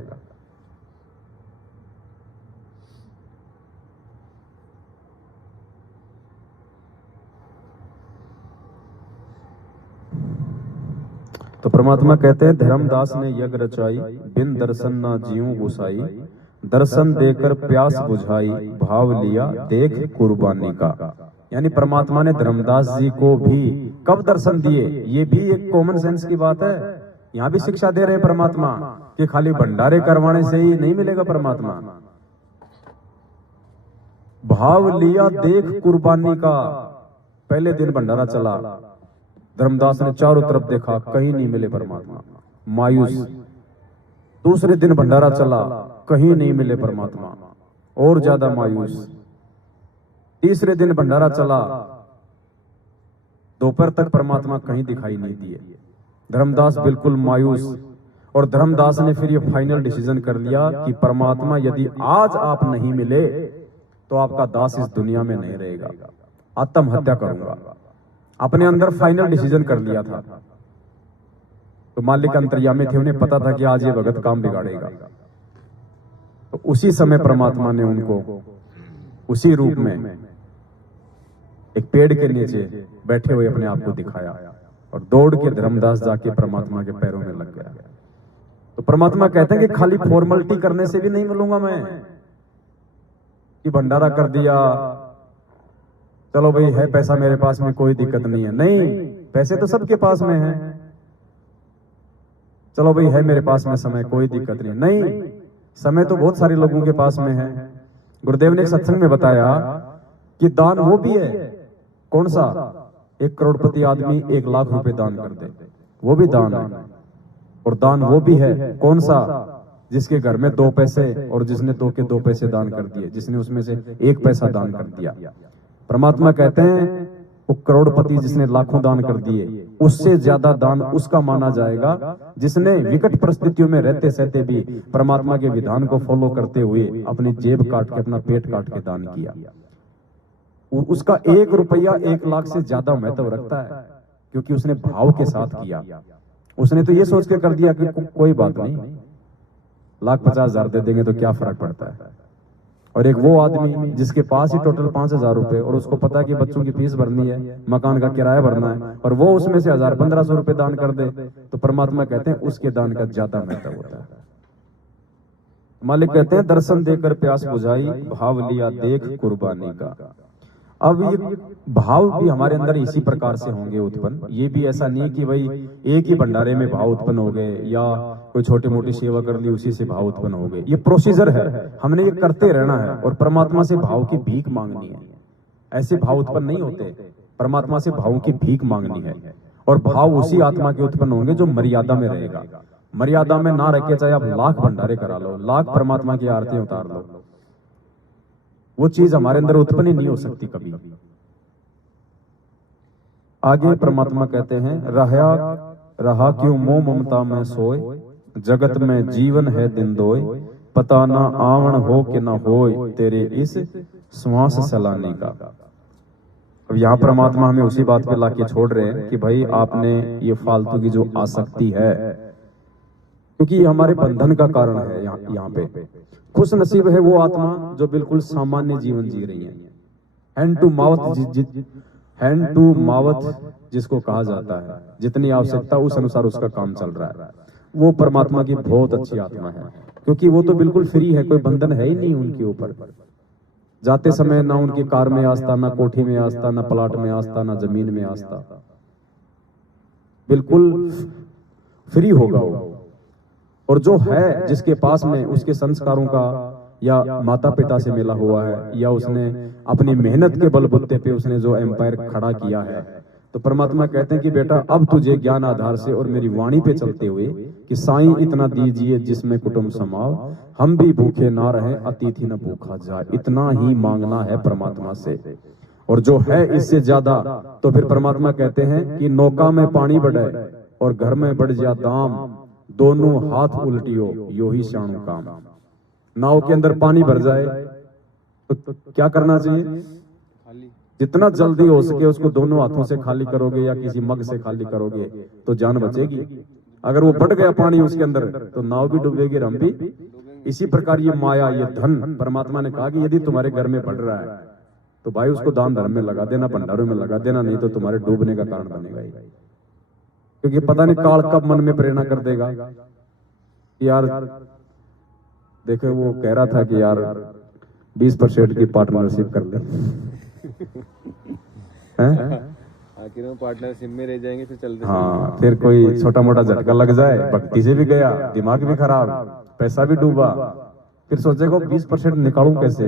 तो परमात्मा कहते हैं धर्मदास ने यज्ञ रचाई, बिन दर्शन ना जीऊं गुसाई, दर्शन देकर प्यास बुझाई, भाव लिया देख कुर्बानी का। यानी परमात्मा ने धर्मदास जी को भी कब दर्शन दिए? ये भी एक कॉमन सेंस की बात है। यहाँ भी शिक्षा दे रहे हैं परमात्मा कि खाली भंडारे करवाने से ही नहीं मिलेगा परमात्मा। भाव लिया देख कुर्बानी का। पहले दिन भंडारा चला, धर्मदास ने चारों तरफ देखा, कहीं नहीं मिले परमात्मा, मायूस। दूसरे दिन भंडारा चला, कहीं नहीं मिले परमात्मा, और ज्यादा मायूस। तीसरे दिन भंडारा चला, दोपहर तक परमात्मा कहीं दिखाई नहीं दिए। धर्मदास बिल्कुल मायूस, और धर्मदास ने फिर ये फाइनल डिसीजन कर लिया कि परमात्मा यदि आज आप नहीं मिले तो आपका दास इस दुनिया में नहीं रहेगा, आत्महत्या करूंगा। अपने अंदर फाइनल डिसीजन कर लिया था। तो मालिक अंतर्यामी थे, उन्हें पता था कि आज ये भगत काम बिगाड़ेगा। तो उसी समय परमात्मा ने उनको उसी रूप में एक पेड़ के नीचे बैठे हुए अपने आप को दिखाया, और दौड़ के धर्मदास जाके परमात्मा के पैरों में लग गया। तो परमात्मा कहते हैं कि खाली फॉर्मेलिटी करने से भी नहीं मिलूंगा मैं, कि भंडारा कर दिया, चलो भाई है पैसा मेरे पास में, कोई दिक्कत नहीं है। नहीं, पैसे तो सबके पास में है। चलो भाई है मेरे पास में समय, कोई दिक्कत नहीं। नहीं, समय तो बहुत सारे लोगों के पास में है। गुरुदेव ने एक सत्संग में बताया कि दान वो भी है, कौन सा? 1 करोड़पति आदमी 1 लाख रुपए दान कर दे, वो भी दान है। और दान वो भी है, कौन सा? जिसके घर में 2 पैसे और जिसने 2 के 2 पैसे दान कर दिए, जिसने उसमें से 1 पैसा दान कर दिया। परमात्मा कहते हैं वो करोड़पति जिसने लाखों दान कर दिए, उससे ज्यादा दान उसका माना जाएगा जिसने विकट परिस्थितियों में रहते सहते भी परमात्मा के विधान को फॉलो करते हुए अपनी जेब काट के, अपना पेट काट के दान किया। उसका 1 रुपया 1 लाख से ज्यादा महत्व रखता है, क्योंकि उसने भाव के साथ किया। उसने तो ये सोच के कर दिया कि कोई बात नहीं, 1,50,000 दे देंगे तो क्या फर्क पड़ता है। और एक वो आदमी जिसके पास ही टोटल 5,000 रुपए, और उसको पता है कि बच्चों की फीस भरनी है, मकान का किराया भरना है, और वो उसमें से 1,000-1,500 रुपए दान कर दे, तो परमात्मा कहते हैं उसके दान का ज्यादा महत्व होता है। मालिक कहते हैं दर्शन देकर प्यास बुझाई, भाव लिया देख कुर्बानी का। अब ये भाव भी हमारे अंदर इसी प्रकार से होंगे उत्पन्न। ये भी ऐसा नहीं कि भाई एक ही भंडारे में भाव उत्पन्न हो गए, या कोई छोटी मोटी सेवा कर ली उसी से भाव उत्पन्न हो गए। ये प्रोसीजर है, हमने ये करते रहना है, और परमात्मा से भाव की भीख मांगनी है। ऐसे भाव उत्पन्न नहीं होते, परमात्मा से भावों की भीख मांगनी है। और भाव उसी आत्मा के उत्पन्न होंगे जो मर्यादा में रहेगा। मर्यादा में ना रखे, चाहे आप लाख भंडारे करा लो, लाख परमात्मा की आरती उतार लो, वो चीज हमारे अंदर उत्पन्न ही नहीं हो सकती कभी। आगे परमात्मा कहते हैं रहा क्यों मोह ममता में सोए, जगत में जीवन है दिन दोय, पता ना आवण हो कि ना होय, तेरे इस श्वास सलाने का। अब यहाँ परमात्मा हमें उसी बात पे लाके छोड़ रहे हैं कि भाई आपने ये फालतू की जो आसक्ति है, क्योंकि ये हमारे बंधन का कारण है। यहाँ पे खुश नसीब है वो आत्मा जो बिल्कुल सामान्य जीवन जी रही है। हैंड टू मावत जिसको कहा जाता है, जितनी आवश्यकता उस अनुसार उसका काम चल रहा है, वो परमात्मा की बहुत अच्छी आत्मा है। क्योंकि वो तो बिल्कुल फ्री है, कोई बंधन है ही नहीं उनके ऊपर। जाते समय ना उनकी कार में आस्था, ना कोठी में आस्था, ना प्लाट में आस्था, ना जमीन में आस्था, बिल्कुल फ्री होगा वो। और जो है जिसके पास में उसके संस्कारों का या माता पिता से मिला हुआ है, या उसने अपनी मेहनत के बलबूते पे उसने जो एम्पायर खड़ा किया है, तो परमात्मा कहते हैं कि बेटा अब तुझे ज्ञान आधार से और मेरी वाणी पे चलते हुए कि साईं इतना दीजिए जिसमें कुटुंब समाओ, हम भी भूखे ना रहे अतिथि न भूखा जाए, इतना ही मांगना है परमात्मा से। और जो है इससे ज्यादा, तो फिर परमात्मा कहते हैं कि नौका में पानी बढ़े और घर में बढ़ जा दाम, दोनों हाथ उल्टियो यो ही शाणु काम। नाव के अंदर पानी भर जाए तो क्या करना चाहिए? जितना जल्दी हो सके उसको दोनों हाथों से खाली करोगे या किसी मग से खाली करोगे तो जान बचेगी। अगर वो बढ़ गया पानी उसके अंदर तो नाव भी डूबेगी, हम भी। इसी प्रकार ये माया, ये धन, परमात्मा ने कहा कि यदि तुम्हारे घर में बढ़ रहा है तो भाई उसको दान धर्म में लगा देना, भंडारों में लगा देना, नहीं तो तुम्हारे डूबने का कारण बनेगा ही। क्योंकि पता नहीं काल कब मन में प्रेरणा कर देगा। यार देखो वो कह रहा था कि यार 20% की पार्टनरशिप कर ले, आखिर में पार्टनरशिप में रह जाएंगे फिर चलते। हाँ, फिर कोई छोटा मोटा झटका लग जाए, भक्ति से भी गया, दिमाग भी खराब, पैसा भी डूबा, फिर सोचेगा 20% निकालूं कैसे,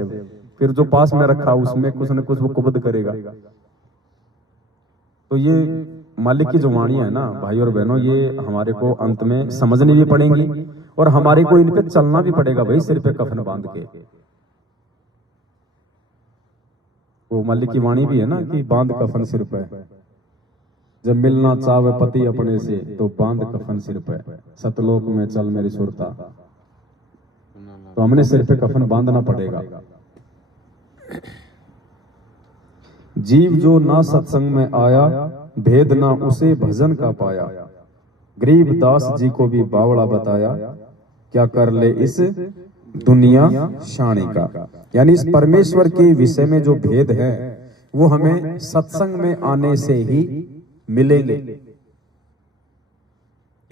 फिर जो पास में रखा उसमें कुछ न कुछ वो कुबद करेगा। तो ये मालिक की जो वाणी है ना भाई और बहनों, ये हमारे को अंत में समझनी भी पड़ेंगी और हमारे को इन पे चलना भी पड़ेगा भाई, सिर पे कफन बांध के। वो मालिक की वाणी भी है ना कि बांध कफन सिर पे, जब मिलना चाहे पति अपने से तो बांध कफन सिर पे, सतलोक में चल मेरी सुरता। तो हमने सिर पे कफन बांधना पड़ेगा। जीव जो ना सत्संग में आया, भेद ना उसे भजन का पाया। गरीब दास जी को भी बावड़ा बताया, क्या कर ले इस दुनिया शाणी का। यानी इस परमेश्वर के विषय में जो भेद है वो हमें सत्संग में आने से ही मिलेंगे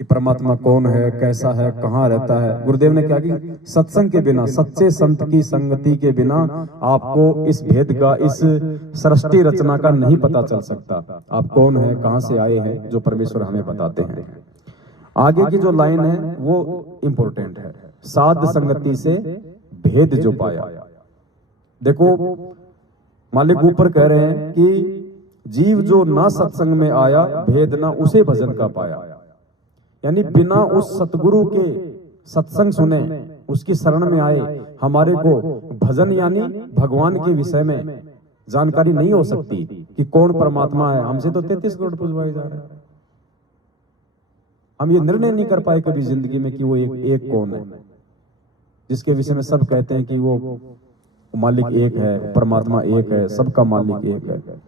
कि परमात्मा कौन है, कैसा है, कहाँ रहता है। गुरुदेव ने क्या की, सत्संग के बिना, सच्चे संत की संगति के बिना आपको इस भेद का, इस सृष्टि रचना का नहीं पता चल सकता। आप कौन है, कहाँ से आए हैं, जो परमेश्वर हमें बताते हैं। आगे की जो लाइन है वो इंपॉर्टेंट है, साध संगति से भेद जो पाया। देखो मालिक ऊपर कह रहे हैं कि जीव जो ना सत्संग में आया, भेद ना उसे भजन का पाया। यानी बिना उस सतगुरु के सत्संग सुने, उसकी शरण में आए, हमारे को भजन यानी भगवान के विषय में जानकारी नहीं हो सकती कि कौन परमात्मा है। हमसे तो 33 करोड़ पूजवाए जा रहे हैं, हम ये निर्णय नहीं कर पाए कभी जिंदगी में कि वो एक कौन है, जिसके विषय में सब कहते हैं कि वो मालिक एक है, परमात्मा एक है, सबका मालिक एक है।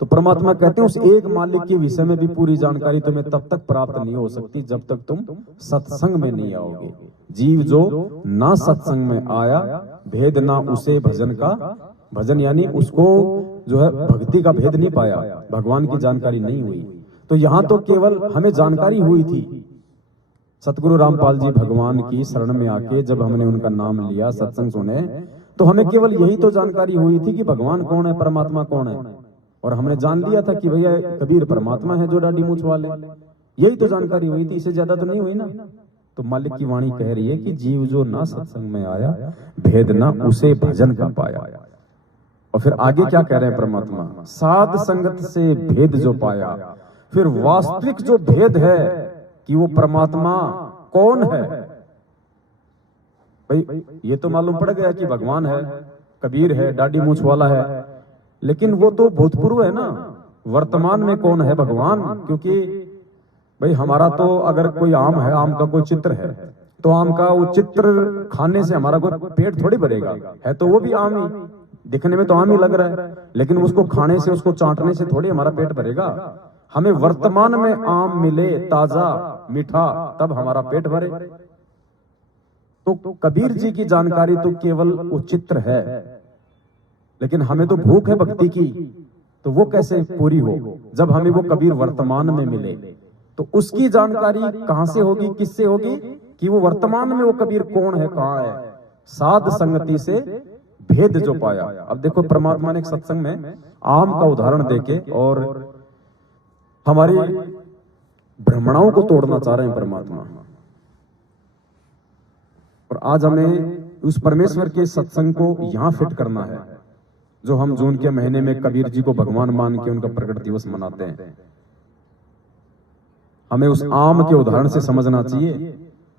तो परमात्मा कहते हैं उस एक मालिक के विषय में भी पूरी जानकारी तुम्हें तब तक प्राप्त नहीं हो सकती जब तक तुम सत्संग में नहीं आओगे। जीव जो ना सत्संग में आया, भेद ना उसे भजन का। भजन यानी उसको जो है भक्ति का भेद नहीं पाया, भगवान की जानकारी नहीं हुई। तो यहां तो केवल हमें जानकारी हुई थी, सतगुरु रामपाल जी भगवान की शरण में आके जब हमने उनका नाम लिया, सत्संग सुने, तो हमें केवल यही तो जानकारी हुई थी कि भगवान कौन है, परमात्मा कौन है। और हमने जान लिया था कि भैया कबीर परमात्मा है जो दाढ़ी मूंछ वाले, यही तो जानकारी हुई थी, इससे ज्यादा तो नहीं हुई ना। तो मालिक की वाणी कह रही है कि जीव जो ना सत्संग में आया, भेद ना उसे भजन का पाया। और फिर आगे क्या कह रहे हैं परमात्मा, साध संगत से भेद जो पाया। फिर वास्तविक जो भेद है कि वो परमात्मा कौन है, भाई ये तो मालूम पड़ गया कि भगवान है, कबीर है, दाढ़ी मूंछ वाला है, लेकिन वो तो भूतपूर्व है ना। वर्तमान में कौन है भगवान, क्योंकि भाई हमारा तो अगर कोई आम है, आम का कोई चित्र है, तो आम का वो चित्र खाने से हमारा कोई पेट थोड़ी भरेगा, है तो वो भी आम ही, दिखने में तो आम ही लग रहा है, लेकिन उसको खाने से, उसको चाटने से थोड़ी हमारा पेट भरेगा। हमें वर्तमान में आम मिले, ताजा मीठा, तब हमारा पेट भरे। तो कबीर जी की जानकारी तो केवल वो चित्र है, लेकिन हमें तो भूख है भक्ति की, तो वो कैसे पूरी हो जब हमें वो कबीर वर्तमान में मिले। तो उसकी जानकारी कहां से होगी, किससे होगी, कि वो वर्तमान में वो कबीर कौन है, कहां है। साध संगति से भेद जो पाया। अब देखो परमात्मा ने एक सत्संग में आम का उदाहरण देके और हमारी भ्रमणाओं को तोड़ना चाह रहे हैं परमात्मा। और आज हमें उस परमेश्वर के सत्संग को यहां फिट करना है, जो हम जून के महीने में कबीर जी को भगवान मान के उनका प्रकट दिवस मनाते हैं। हमें उस आम के उदाहरण से समझना चाहिए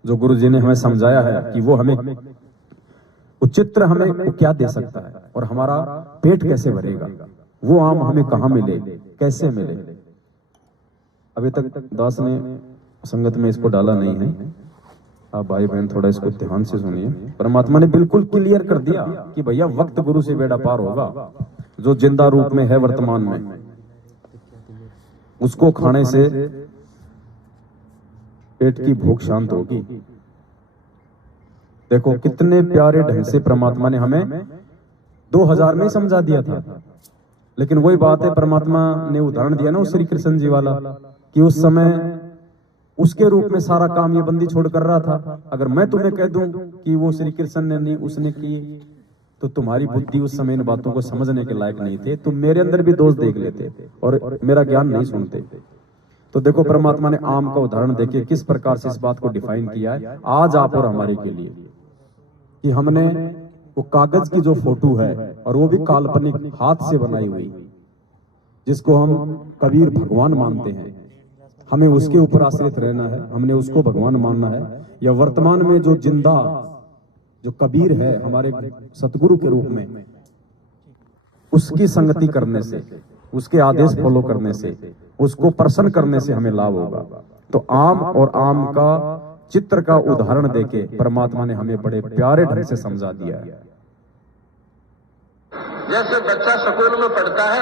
जो गुरु जी ने हमें समझाया है कि वो हमें, वो चित्र हमें वो क्या दे सकता है और हमारा पेट कैसे भरेगा, वो आम हमें कहां मिले, कैसे मिले। अभी तक दास ने संगत में इसको डाला नहीं है, आप भाई बहन थोड़ा इसको ध्यान से सुनिए। परमात्मा ने बिल्कुल क्लियर कर दिया कि भैया वक्त गुरु से बेड़ा पार होगा। जो जिंदा रूप में है वर्तमान में, उसको खाने से पेट की भूख शांत होगी। देखो कितने प्यारे ढंग से परमात्मा ने हमें 2000 में समझा दिया था। लेकिन वही बात है, परमात्मा ने उदाहरण दिया ना उस श्री कृष्ण जी वाला, कि उस समय उसके रूप में सारा काम ये बंदी छोड़ कर रहा था। अगर मैं तुम्हें कह दूं कि वो श्री कृष्ण ने नहीं, उसने की, तो तुम्हारी बुद्धि उस समय इन बातों को समझने के लायक नहीं थे, तुम मेरे अंदर भी दोष देख लेते और मेरा ज्ञान नहीं सुनते। तो देखो परमात्मा ने आम का उदाहरण देके किस प्रकार से इस बात को डिफाइन किया है आज आप और हमारे के लिए, कि हमने वो कागज की जो फोटो है, और वो भी काल्पनिक हाथ से बनाई हुई, जिसको हम कबीर भगवान मानते हैं, हमें उसके ऊपर आश्रित रहना है, हमने उसको भगवान मानना है, या वर्तमान में जो जिंदा जो कबीर है हमारे सतगुरु के रूप में, उसकी संगति करने से, उसके आदेश फॉलो करने से, उसको प्रसन्न करने से हमें लाभ होगा। तो आम और आम का चित्र का उदाहरण देके परमात्मा ने हमें बड़े प्यारे ढंग से समझा दिया है। जैसे बच्चा स्कूल में पढ़ता है,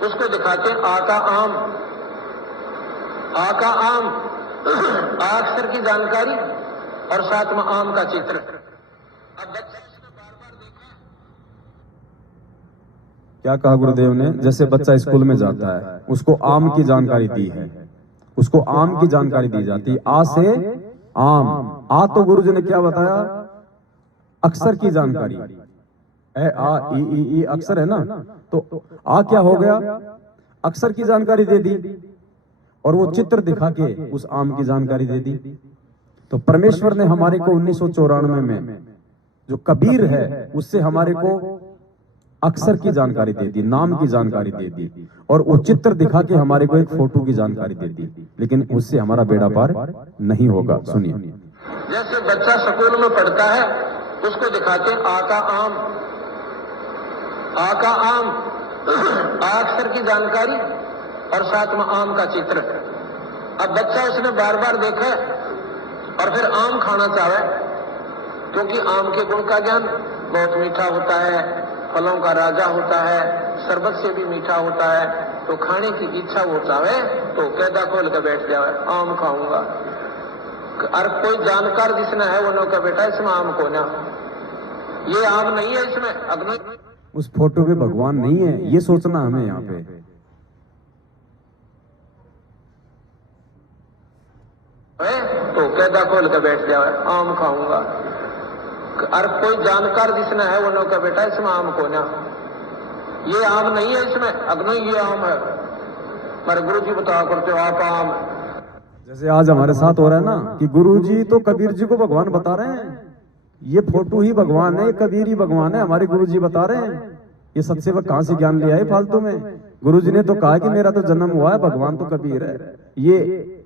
उसको दिखाते हैं आ का आम, आ का आम, आ अक्षर की जानकारी और साथ में आम का चित्र। अब बच्चा उसने बार-बार देखा, क्या कहा गुरुदेव ने? जैसे बच्चा स्कूल में जाता है, उसको आम की जानकारी दी है, उसको आम की जानकारी दी जाती है, आ से आम। आ तो गुरुजी ने क्या बताया? अक्षर की जानकारी, ए आ ई अक्षर है ना, तो आ क्या हो गया? अक्षर की जानकारी दे दी, और वो चित्र दिखा के उस आम की जानकारी दे दी। तो परमेश्वर ने हमारे को 1994 में जो कबीर है उससे हमारे को अक्षर की जानकारी दे दी, नाम की जानकारी दे दी, और वो चित्र दिखा के हमारे को एक फोटो की जानकारी दे दी, लेकिन उससे हमारा बेड़ा पार नहीं होगा। सुनिए, जैसे बच्चा स्कूल में पढ़ता है, उसको दिखाते हैं आ का आम, आ का आम, आ अक्षर की जानकारी और साथ में आम का चित्र। अब बच्चा उसने बार बार देखा और फिर आम खाना चाहे, क्योंकि आम के गुण का ज्ञान बहुत मीठा होता है, फलों का राजा होता है, शरबत से भी मीठा होता है, तो खाने की इच्छा वो चाहे तो कैदा खोल के बैठ जाए, आम खाऊंगा। और कोई जानकार जिसने है वो का बेटा इसमें आम को ना, ये आम नहीं है, इसमें अग्नि, उस फोटो पे भगवान नहीं है, ये सोचना हमें यहाँ पे। तो कैदा खोल के बैठ जाए, आम खाऊंगा। और कोई जानकार जिसने है वो का बेटा इसमें आम को ना, ये आम नहीं है, इसमें अग्नि, ये आम है। मेरे गुरु जी बताया करते हो आप आम। जैसे आज हमारे साथ हो रहा है ना कि गुरुजी तो कबीर जी को भगवान बता रहे हैं, ये फोटो ही भगवान है, ये कबीर ही भगवान है, हमारे गुरुजी बता रहे हैं। ये सत्सेवक कहां से ज्ञान लिया है फालतू में? गुरुजी ने तो कहा कि मेरा तो जन्म हुआ है, भगवान तो कबीर है। ये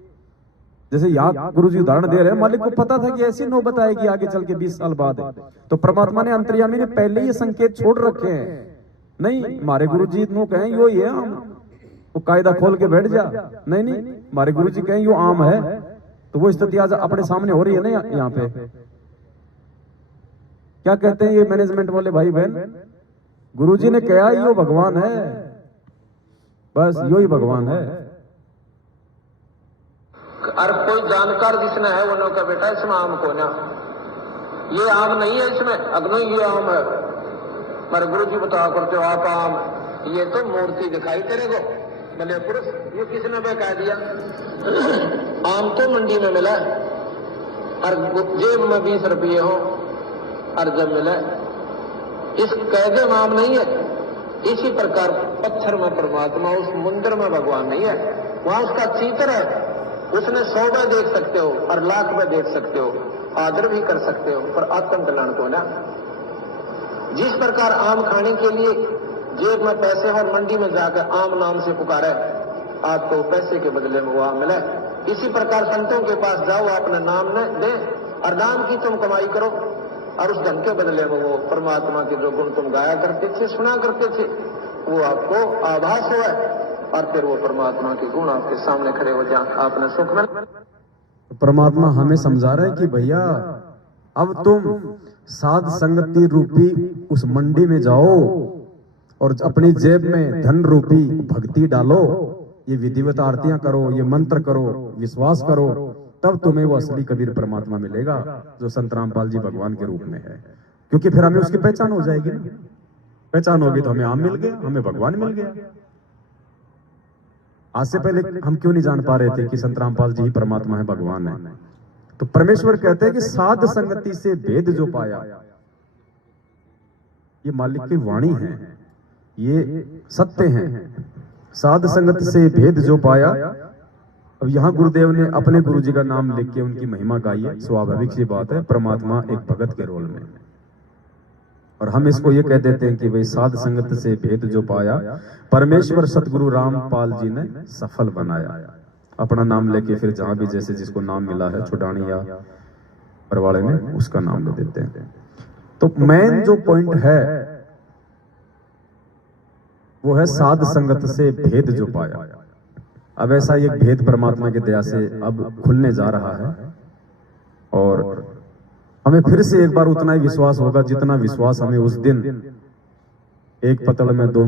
जैसे यहाँ गुरुजी उदाहरण दे रहे हैं, मालिक को पता था कि ऐसी नौबत आएगी आगे चल के 20 साल बाद, तो परमात्मा ने अंतर्यामी ने पहले ही संकेत छोड़ रखे हैं। नहीं, हमारे गुरुजी नो कहें यो ही है आम, वो कायदा खोल के बैठ जा, नहीं नहीं, हमारे गुरुजी कहें यो आम है, तो वो स्थिति आज अपने सामने हो रही है ना यहाँ पे। क्या कहते हैं ये मैनेजमेंट वाले भाई बहन? गुरुजी ने कहा यो भगवान है, बस यो ही भगवान है। और कोई जानकार जिसने है वो का बेटा इसमें आम को ना, ये आम नहीं है, इसमें अग्नि, ये आम है। मेरे गुरु जी बताया करते हो आप आम, ये तो मूर्ति दिखाई तेरे को भले पुरुष, ये किसने बता दिया? आम तो मंडी में मिला और जेब में 20 रुपये हो और जब मिला, इस कैदे में आम नहीं है। इसी प्रकार पत्थर में परमात्मा, उस मंदिर में भगवान नहीं है, वहां उसका चित्र है। उसने 100 में देख सकते हो और लाख में देख सकते हो, आदर भी कर सकते हो, पर आत्म कल्याण को ना। जिस प्रकार आम खाने के लिए जेब में पैसे और मंडी में जाकर आम नाम से पुकारे, आपको पैसे के बदले में वो आम मिले। इसी प्रकार संतों के पास जाओ, अपने नाम ने दे और नाम की तुम कमाई करो, और उस धन के बदले में वो परमात्मा के जो गुण तुम गाया करते थे, सुना करते थे, वो आपको आभास हुआ, और फिर वो परमात्मा के गुण आपके सामने खड़े हो जाए, आपने सुख में। परमात्मा हमें समझा रहा है कि भैया अब तुम साध संगति रूपी उस मंडी में जाओ और अपनी जेब में धन रूपी भक्ति डालो, ये विधिवत आरतियां करो, ये मंत्र करो, विश्वास करो, तब तुम्हें वो असली कबीर परमात्मा मिलेगा जो संत रामपाल जी भगवान के रूप में है। क्योंकि फिर हमें उसकी पहचान हो जाएगी ना, पहचान होगी तो हमें आम मिल गया, हमें भगवान मिल गया। आज से पहले हम क्यों नहीं जान पा रहे थे कि संत रामपाल जी ही परमात्मा है, भगवान है? तो परमेश्वर कहते हैं कि साध संगति से भेद जो पाया, ये मालिक की वाणी है, ये सत्य है। साध संगत से भेद जो पाया। अब यहाँ गुरुदेव ने अपने गुरुजी का नाम लिख के उनकी महिमा गाई है, स्वाभाविक सी बात है, परमात्मा एक भगत के रोल में, और हम इसको ये कह देते हैं कि भाई साध संगत से भेद जो पाया, परमेश्वर सतगुरु रामपाल जी ने सफल बनाया। अपना नाम लेके फिर जहां भी जैसे जिसको नाम मिला है छुडानी या परवाड़े में उसका नाम ले देते हैं। तो मेन जो पॉइंट है वो है साध संगत से भेद जो पाया। अब ऐसा एक भेद परमात्मा की दया से अब खुलने जा रहा है और हमें फिर से एक बार उतना ही विश्वास होगा जितना विश्वास हमें उस दिन एक पतड़ में दो